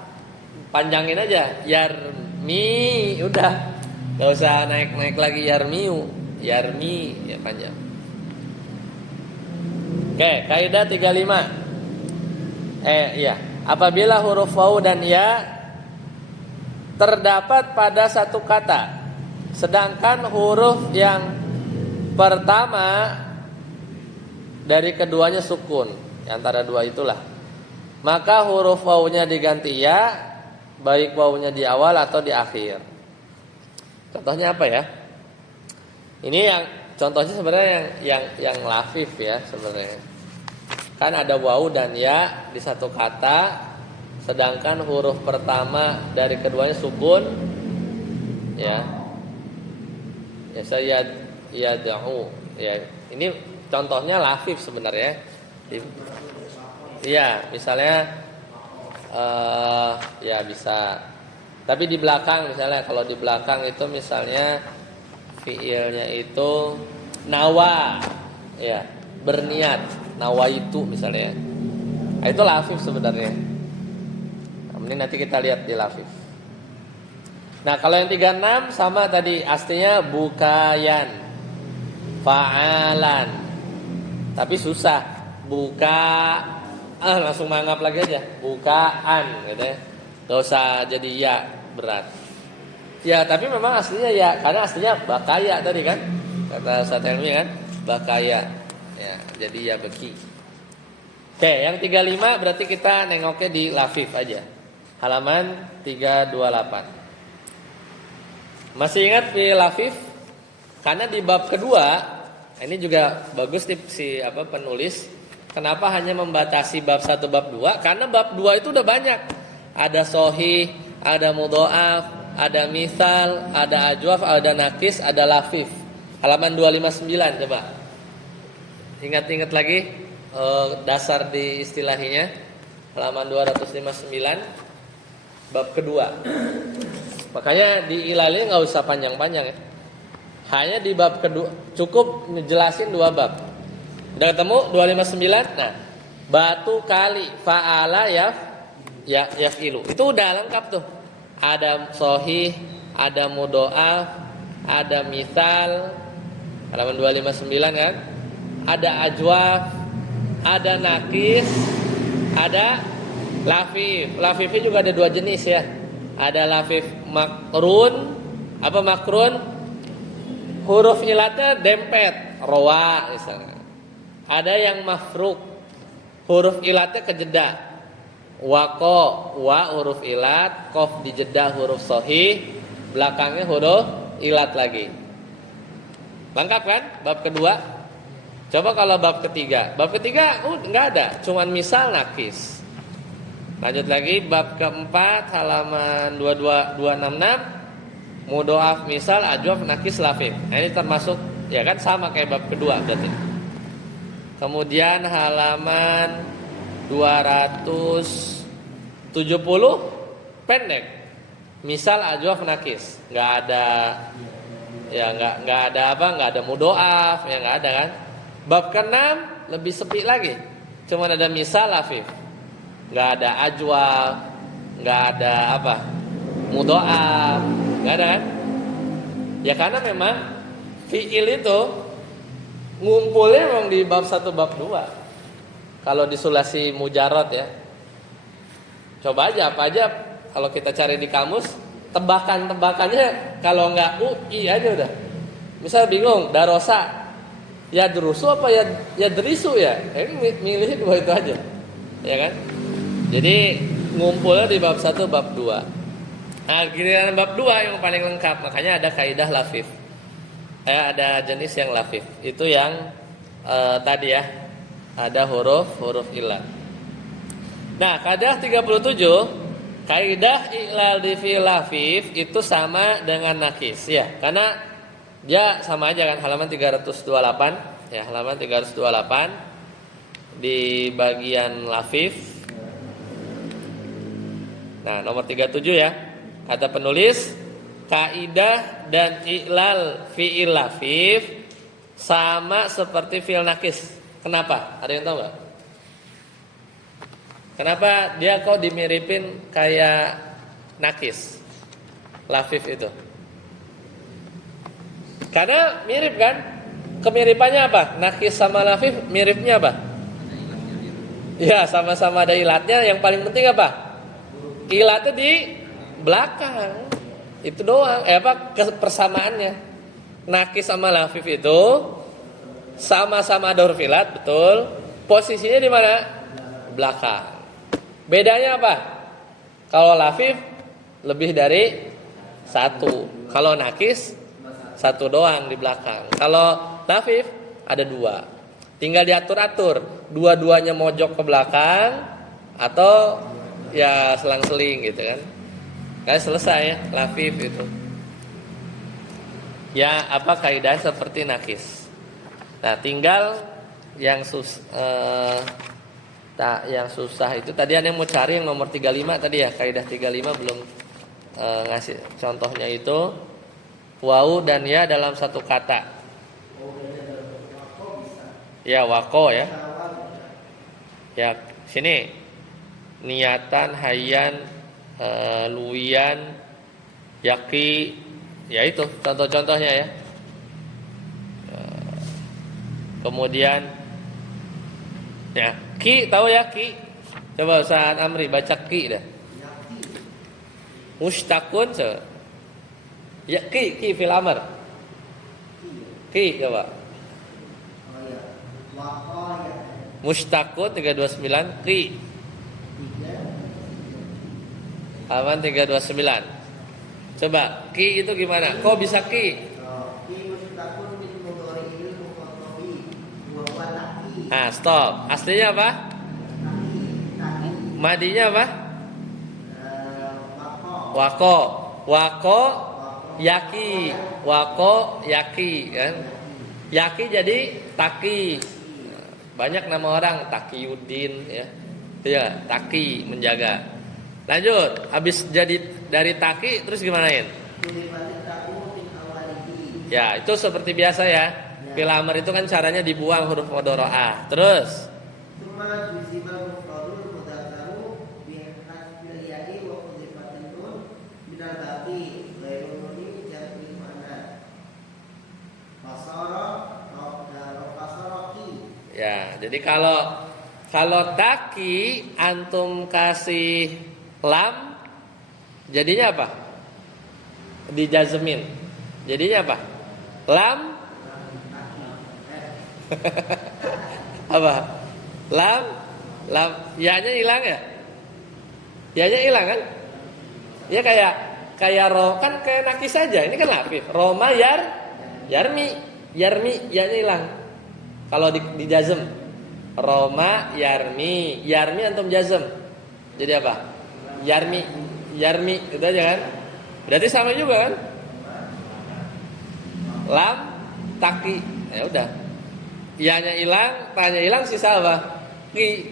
Panjangin aja. Yarmi, udah. Gak usah naik-naik lagi yarmiu. Yarmi ya panjang. Oke, kaidah 35. Iya. Apabila huruf waw dan ya terdapat pada satu kata, sedangkan huruf yang pertama dari keduanya sukun, antara dua itulah, maka huruf wawnya diganti ya, baik wawnya di awal atau di akhir. Contohnya apa ya? Ini yang contohnya sebenarnya yang lafif ya sebenarnya. Kan ada waw dan ya di satu kata, sedangkan huruf pertama dari keduanya sukun, ya. Ya saya yad'u. Ya, ini contohnya lafif sebenarnya. Iya, misalnya ya bisa. Tapi di belakang misalnya, kalau di belakang itu misalnya fiilnya itu nawa, ya, berniat, nawa itu misalnya. Nah, itu lafif sebenarnya. Nah, ini nanti kita lihat di lafif. Nah, kalau yang 36 sama tadi, aslinya bukayan, fa'alan. Tapi susah, langsung menganggap lagi aja, bukaan gitu ya. Gak usah jadi ya, berat. Ya, tapi memang aslinya ya, karena aslinya bakaya tadi kan. Kata Ustaz Helmi kan, bakaya. Ya, jadi ya beki. Oke, yang 35 berarti kita nengoknya di lafif aja. Halaman 328. Masih ingat di lafif? Karena di bab kedua ini juga bagus nih si penulis. Kenapa hanya membatasi bab 1 bab 2? Karena bab 2 itu udah banyak. Ada sohih, ada mudhoaf, ada misal, ada ajwaf, ada nakis, ada lafif. Halaman 259 coba. Ingat-ingat lagi dasar di istilahinya. Halaman 259 bab kedua. Makanya di ilalnya nggak usah panjang-panjang ya. Hanya di bab kedua cukup ngejelasin 2 bab. Udah ketemu 259. Nah, batu kali fa'ala yafilu. Itu udah lengkap tuh. Ada sohih, ada mudhoaf, ada misal. Halaman 259 kan? Ada ajwaf, ada nakis, ada lafif. Lafifnya juga ada 2 jenis ya. Ada lafif makrun. Apa makrun? Huruf ilatnya dempet, roa misalnya. Ada yang mafruk, huruf ilatnya kejeda. Wako, wa huruf ilat, kof dijeda huruf sohih, belakangnya huruf ilat lagi. Lengkap kan? Bab kedua. Coba kalau bab ketiga. Bab ketiga nggak ada, cuman misal nakis. Lanjut lagi bab keempat halaman 26266, mudhoaf misal ajwaf nakis lafif. Nah, ini termasuk ya kan sama kayak bab kedua berarti. Kemudian halaman 270 pendek. Misal ajwaf nakis, nggak ada ya nggak ada mudhoaf, ya nggak ada kan. Bab ke-6 lebih sepi lagi. Cuman ada misal lafif. Nggak ada ajwaf, nggak ada mudhoaf, nggak ada kan? Ya karena memang fiil itu ngumpulnya memang di bab 1 bab 2. Kalau di sulasi mujarrad ya. Coba aja apa aja kalau kita cari di kamus, tebakannya kalau nggak UI aja udah. Misal bingung, darosa ya drusu apa ya derisu ya. Ini milih 2 itu aja. Ya kan? Jadi ngumpulnya di bab 1 bab 2. Nah, giliran bab 2 yang paling lengkap, makanya ada kaidah lafif. Ada jenis yang lafif. Itu yang tadi ya. Ada huruf ilah. Nah, kaidah 37, kaidah iklal di fi'il lafif itu sama dengan nakis ya. Karena dia sama aja kan, halaman 328 ya, halaman 328 di bagian lafif. Nah, nomor 37 ya. Kata penulis, kaidah dan iklal fi'il lafif sama seperti fi'il nakis. Kenapa? Ada yang tahu nggak? Kenapa dia kok dimiripin kayak nakis, lafif itu? Karena mirip kan? Kemiripannya apa? Nakis sama lafif miripnya apa? Ya, sama-sama ada ilatnya. Yang paling penting apa? Ilatnya di belakang. Itu doang. Persamaannya. Nakis sama lafif itu sama-sama ada huruf ilat, betul. Posisinya di mana? Belakang. Bedanya apa? Kalau lafif lebih dari 1. Kalau nakis 1 doang di belakang. Kalau lafif ada 2. Tinggal diatur-atur. Dua-duanya mojok ke belakang atau ya selang-seling gitu kan. Kan selesai ya lafif itu. Ya kaidah seperti nakis. Nah, tinggal yang susah itu tadi ada yang mau cari yang nomor 35 tadi ya, kaidah 35 belum ngasih contohnya itu wawu dan ya dalam satu kata. Ya, wako ya. Ya, sini. Niatan, hayyan, luwian, yaki, ya itu contoh-contohnya ya. Kemudian ya, ki tahu ya ki? Coba Ustaz Amri baca ki dah. Mushtaqun so. Ya ki fil amr. Ki coba. Mushtaqun 329 ki. Halaman 329. Coba ki itu gimana? Kok bisa ki? Nah, stop. Aslinya apa? Madinya apa? Wako. Wako yaki. Wako yaki kan? Yaki jadi taki. Banyak nama orang, Takiyuddin ya. Itu ya, taki menjaga. Lanjut, habis jadi dari taki terus gimanain? Ya, itu seperti biasa ya. Fil amr itu kan caranya dibuang huruf mudharaah. Terus ya, jadi kalau taki antum kasih lam jadinya apa? Dijazmin. Jadinya apa? Lam apa? Lam ya-nya hilang ya? Ya-nya hilang kan? Ya kayak ro kan kayak nakis saja. Ini kan lafif. Roma yarmi ya-nya hilang. Kalau di jazm Roma yarmi antum jazm. Jadi apa? Yarmi itu aja kan? Berarti sama juga kan? Lam taki. Ya udah. Ianya hilang, tanya hilang, sisa apa? Ki.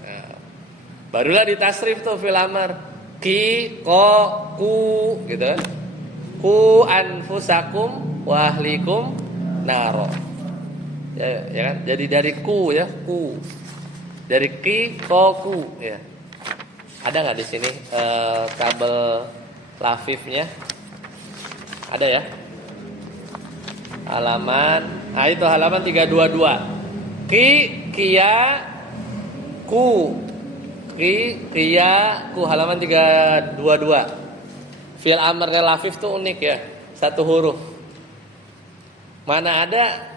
Nah, barulah ditasrif tuh fil amr. Ki, ko, ku gitu kan? Ku anfusakum wa ahlikum naro. Ya kan? Jadi dari ku ya, ku. Dari ki, ko, ku ya. Ada nggak di sini tabel lafifnya? Ada ya? Halaman, itu halaman 322. Ki, kia, ku. Ki, kia, ku, halaman 322. Fil amr lafif tuh unik ya, satu huruf. Mana ada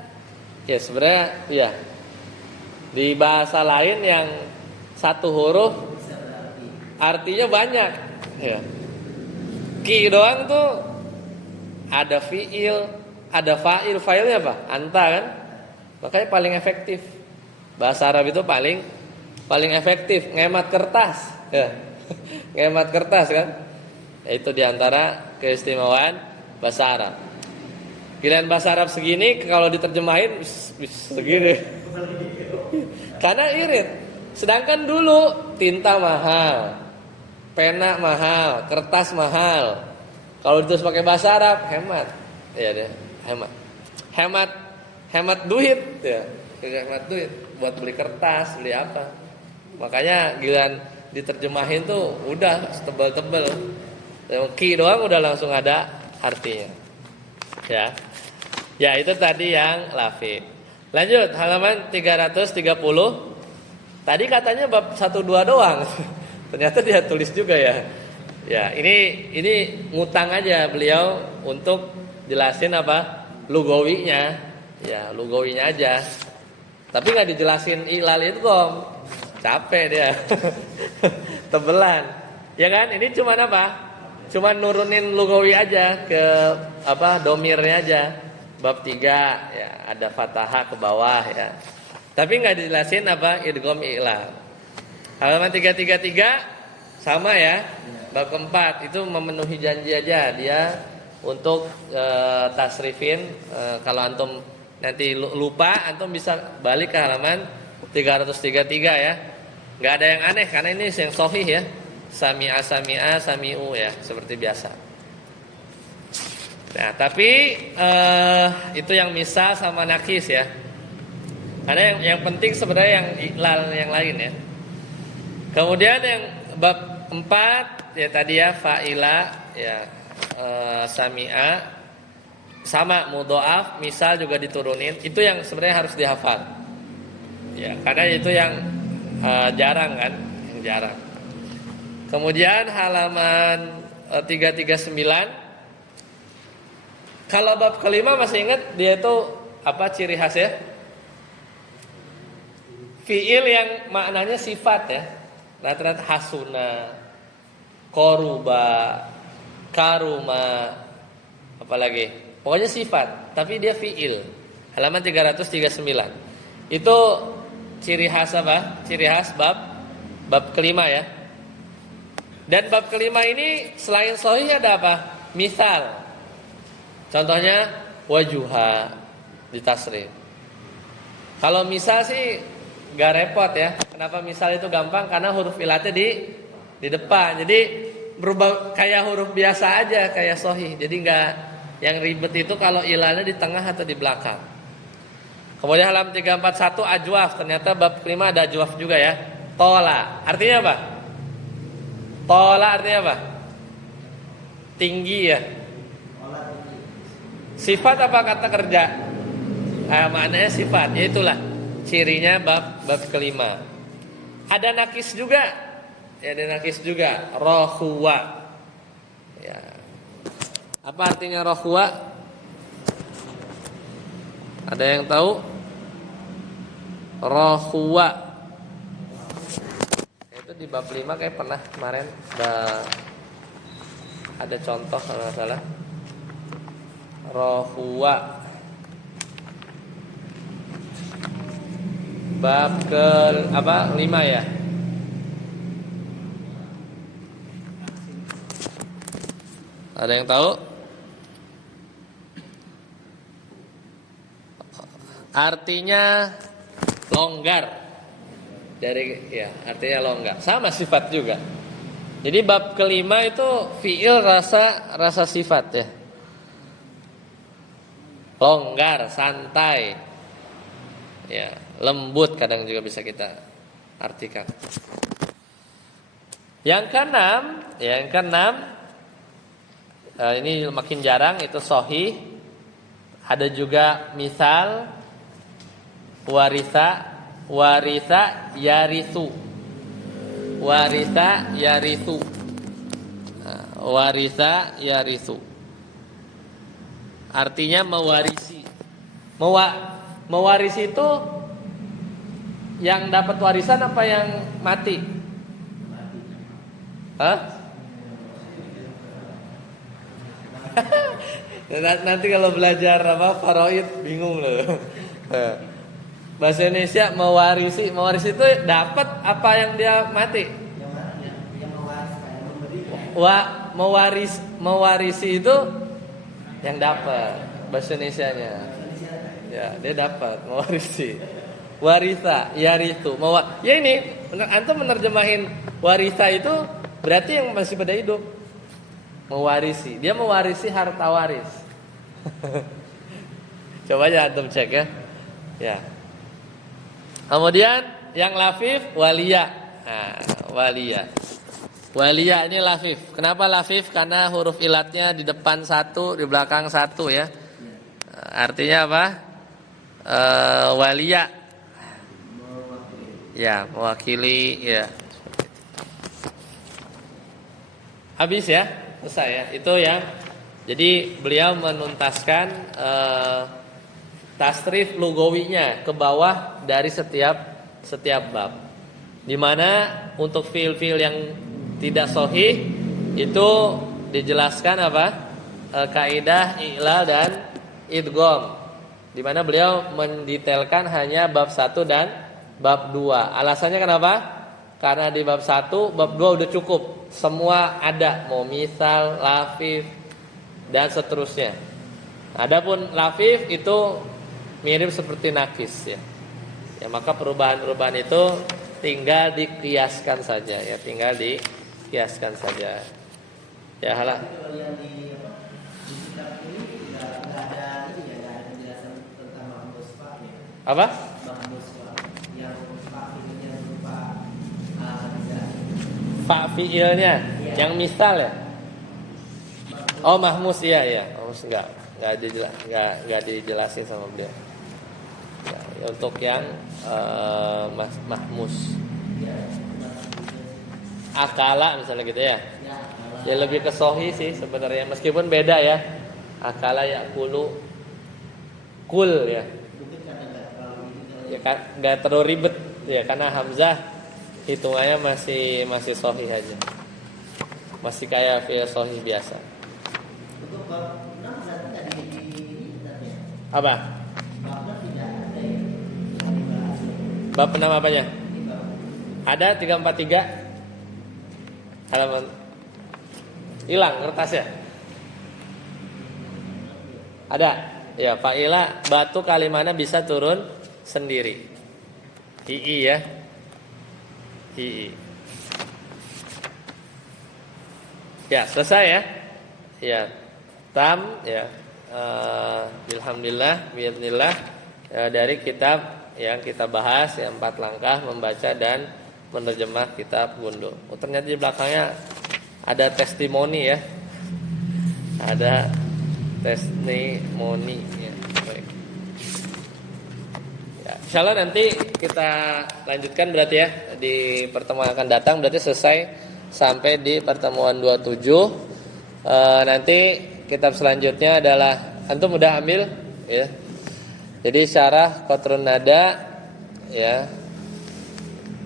ya sebenarnya ya di bahasa lain yang satu huruf artinya banyak ya. Ki doang tuh ada fiil, ada fa'il. Fa'ilnya apa? Anta kan? Makanya paling efektif. Bahasa Arab itu paling efektif, ngemat kertas ya. Ngemat kertas kan? Itu diantara keistimewaan bahasa Arab. Pilihan bahasa Arab segini kalau diterjemahin segini. Karena irit. Sedangkan dulu tinta mahal, pena mahal, kertas mahal. Kalau ditulis pakai bahasa Arab hemat. Ya deh, hemat duit ya. Hemat duit buat beli kertas, beli apa. Makanya giliran diterjemahin tuh udah tebel-tebel. Ki doang udah langsung ada artinya. Ya. Ya, itu tadi yang lafif. Lanjut halaman 330. Tadi katanya bab 1 2 doang. Ternyata dia tulis juga ya. Ya, ini ngutang aja beliau untuk jelasin apa? Lugawinya. Ya, lugawinya aja. Tapi enggak dijelasin ilal itu dong. Capek dia. Tebelan. Ya kan? Ini cuman apa? Cuman nurunin lugawi aja ke apa? Domirnya aja. Bab 3 ya, ada fathah ke bawah ya. Tapi enggak dijelasin apa? Idgham i'lal. Halaman 333 sama ya. Bab keempat itu memenuhi janji aja dia untuk tasrifin. Kalau antum nanti lupa, antum bisa balik ke halaman 333 ya. Enggak ada yang aneh karena ini yang sahih ya. Sami'a sami'u ya, seperti biasa. Nah, tapi itu yang misal sama nakis ya. Karena yang penting sebenarnya yang iklal yang lain ya. Kemudian yang bab 4 ya tadi ya fa'ila ya sami'a sama mudha'af misal juga diturunin. Itu yang sebenarnya harus dihafal. Ya, karena itu yang jarang kan, yang jarang. Kemudian halaman 339. Kalau bab kelima masih ingat dia itu apa ciri khas ya? Fiil yang maknanya sifat ya. Rata-rata hasuna, koruba, karuma, apalagi. Pokoknya sifat, tapi dia fiil. Halaman 339. Itu ciri khas apa? Ciri khas bab kelima ya. Dan bab kelima ini selain sahih ada apa? Misal. Contohnya wajuha ditasrif. Kalau misal sih gak repot ya. Kenapa misal itu gampang? Karena huruf ilatnya di depan. Jadi berubah kayak huruf biasa aja, kayak sahih. Jadi nggak yang ribet itu kalau ilatnya di tengah atau di belakang. Kemudian halaman 341 ajwaf. Ternyata bab kelima ada ajwaf juga ya. Tola. Artinya apa? Tola artinya apa? Tinggi ya. Sifat apa kata kerja? Maknanya sifat. Ya itulah cirinya bab kelima. Ada nakis juga. Ya, ada nakis juga. Rohwa. Ya. Apa artinya rohwa? Ada yang tahu? Rohwa. Itu di bab 5 kayak pernah kemarin ada contoh kalau nggak salah. Rohwa. Bab ke 5 ya? Ada yang tahu? Artinya longgar. Artinya longgar. Sama sifat juga. Jadi bab kelima itu fiil rasa sifat ya. Longgar, santai. Ya, lembut kadang juga bisa kita artikan. Yang keenam, ini makin jarang itu sahih. Ada juga misal warisa yarisu. Warisa yarisu. Artinya mewarisi. Mewarisi itu yang dapat warisan apa yang mati? Hah? Nanti kalau belajar faraid bingung loh. Bahasa Indonesia mewarisi itu dapat apa yang dia mati? Mewarisi itu yang dapat bahasa Indonesianya. Ya, dia dapat mewarisi. Warisa, yaritu. Ya ini, antum menerjemahin warisa itu berarti yang masih pada hidup. Mewarisi. Dia mewarisi harta waris. Coba aja antum cek ya. Ya. Kemudian yang lafif waliya. Nah, waliya. Waliya ini lafif. Kenapa lafif? Karena huruf ilatnya di depan satu, di belakang satu ya. Artinya apa? Waliya. Ya, mewakili ya. Habis ya? Selesai ya. Itu yang jadi beliau menuntaskan tasrif lugawinya ke bawah dari setiap bab. Di mana untuk fiil-fiil yang tidak sahih itu dijelaskan apa? Kaidah i'lal dan idgham. Di mana beliau mendetailkan hanya bab 1 dan bab 2. Alasannya kenapa? Karena di bab 1, bab 2 udah cukup. Semua ada, mau misal, lafif dan seterusnya. Adapun lafif itu mirip seperti nakis ya. Ya maka perubahan-perubahan itu tinggal dikiaskan saja ya, tinggal dikiaskan saja. Ya halah. Kalau yang di kitab ini nggak ada ini ya, nggak ada penjelasan tentang mahmus fa ya. Apa? Mahmus fa yang fa ini yang berupa fa fiilnya ya. Yang misal ya. Oh mahmus iya. Mahmus enggak dijelasin sama beliau. Ya, untuk yang mahmus. Akala misalnya gitu ya. Ya lebih ke sahih sih sebenarnya meskipun beda ya. Akala yakulu kul ya. Ya kan enggak terlalu ribet ya karena hamzah hitungannya masih sahih aja. Masih kayak fi'il sahih biasa. Untuk bab 6 berarti enggak di Apa? bab 6 tidak ada ya. Bab 6 apanya? Ada 343 halaman. Hilang kertasnya. Ada. Ya, fa'ila batu kalimana bisa turun sendiri. Hi'i ya. Hi'i. Ya, selesai ya. Ya. Tam ya. Alhamdulillah biidznillah dari kitab yang kita bahas ya 4 langkah membaca dan menerjemah kitab Gundu. Oh, ternyata di belakangnya ada testimoni ya. Ada testimoni ya. Baik. Ya, insyaallah nanti kita lanjutkan berarti ya di pertemuan akan datang, berarti selesai sampai di pertemuan 27. Nanti kitab selanjutnya adalah antum udah ambil ya. Jadi syarah Qatrun Nada ya.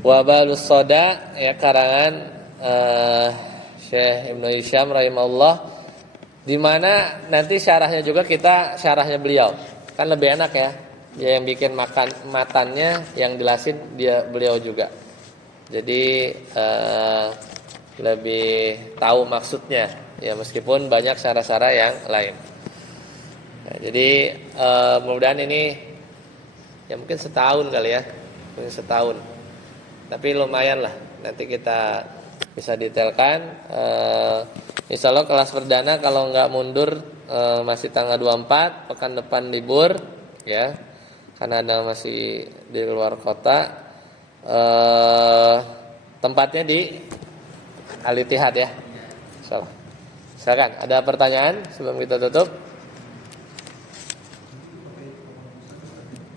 Wabalus Soda ya karangan Syekh Ibnu Hisham rahimahullah, di mana nanti syarahnya juga kita syarahnya beliau. Kan lebih enak ya. Dia yang bikin matannya, yang jelasin beliau juga. Jadi lebih tahu maksudnya ya, meskipun banyak syarah-syarah yang lain. Nah, jadi mudah-mudahan ini ya mungkin setahun kali ya, mungkin setahun. Tapi lumayan lah, nanti kita bisa detailkan. Insya Allah kelas perdana kalau nggak mundur masih tanggal 24, pekan depan libur ya, karena ada masih di luar kota. Tempatnya di Al-Ittihad ya. Insya Allah. Silakan, ada pertanyaan sebelum kita tutup?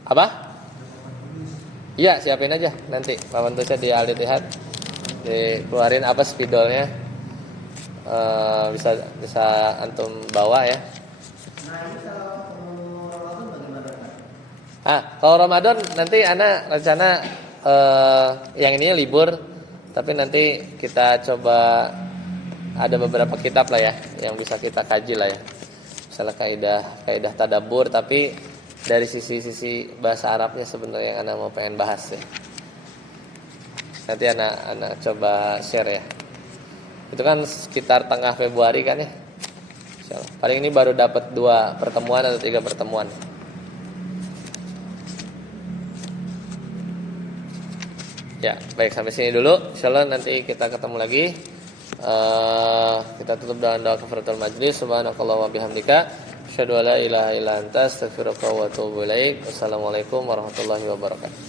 Apa? Iya, siapin aja nanti papan tulisnya di Al-Ittihad. Dikeluarin apa spidolnya. Bisa antum bawa ya. Nah ini kalau Ramadan bagaimana Pak? Kalau Ramadan nanti ana rencana yang ini libur, tapi nanti kita coba ada beberapa kitab lah ya yang bisa kita kaji lah ya. Misalnya kaidah tadabbur, tapi dari sisi bahasa Arabnya sebenarnya yang anak mau pengen bahas ya. Nanti anak coba share ya. Itu kan sekitar tengah Februari kan ya. Insyaallah. Paling ini baru dapat 2 pertemuan atau 3 pertemuan. Ya, baik sampai sini dulu. Insyaallah nanti kita ketemu lagi. Kita tutup dengan doa kafaratul majlis. Subhanakallah wa bihamdika asyhadu an la ilaha illa anta astaghfiruka wa atubu ilaik. Wassalamualaikum warahmatullahi wabarakatuh.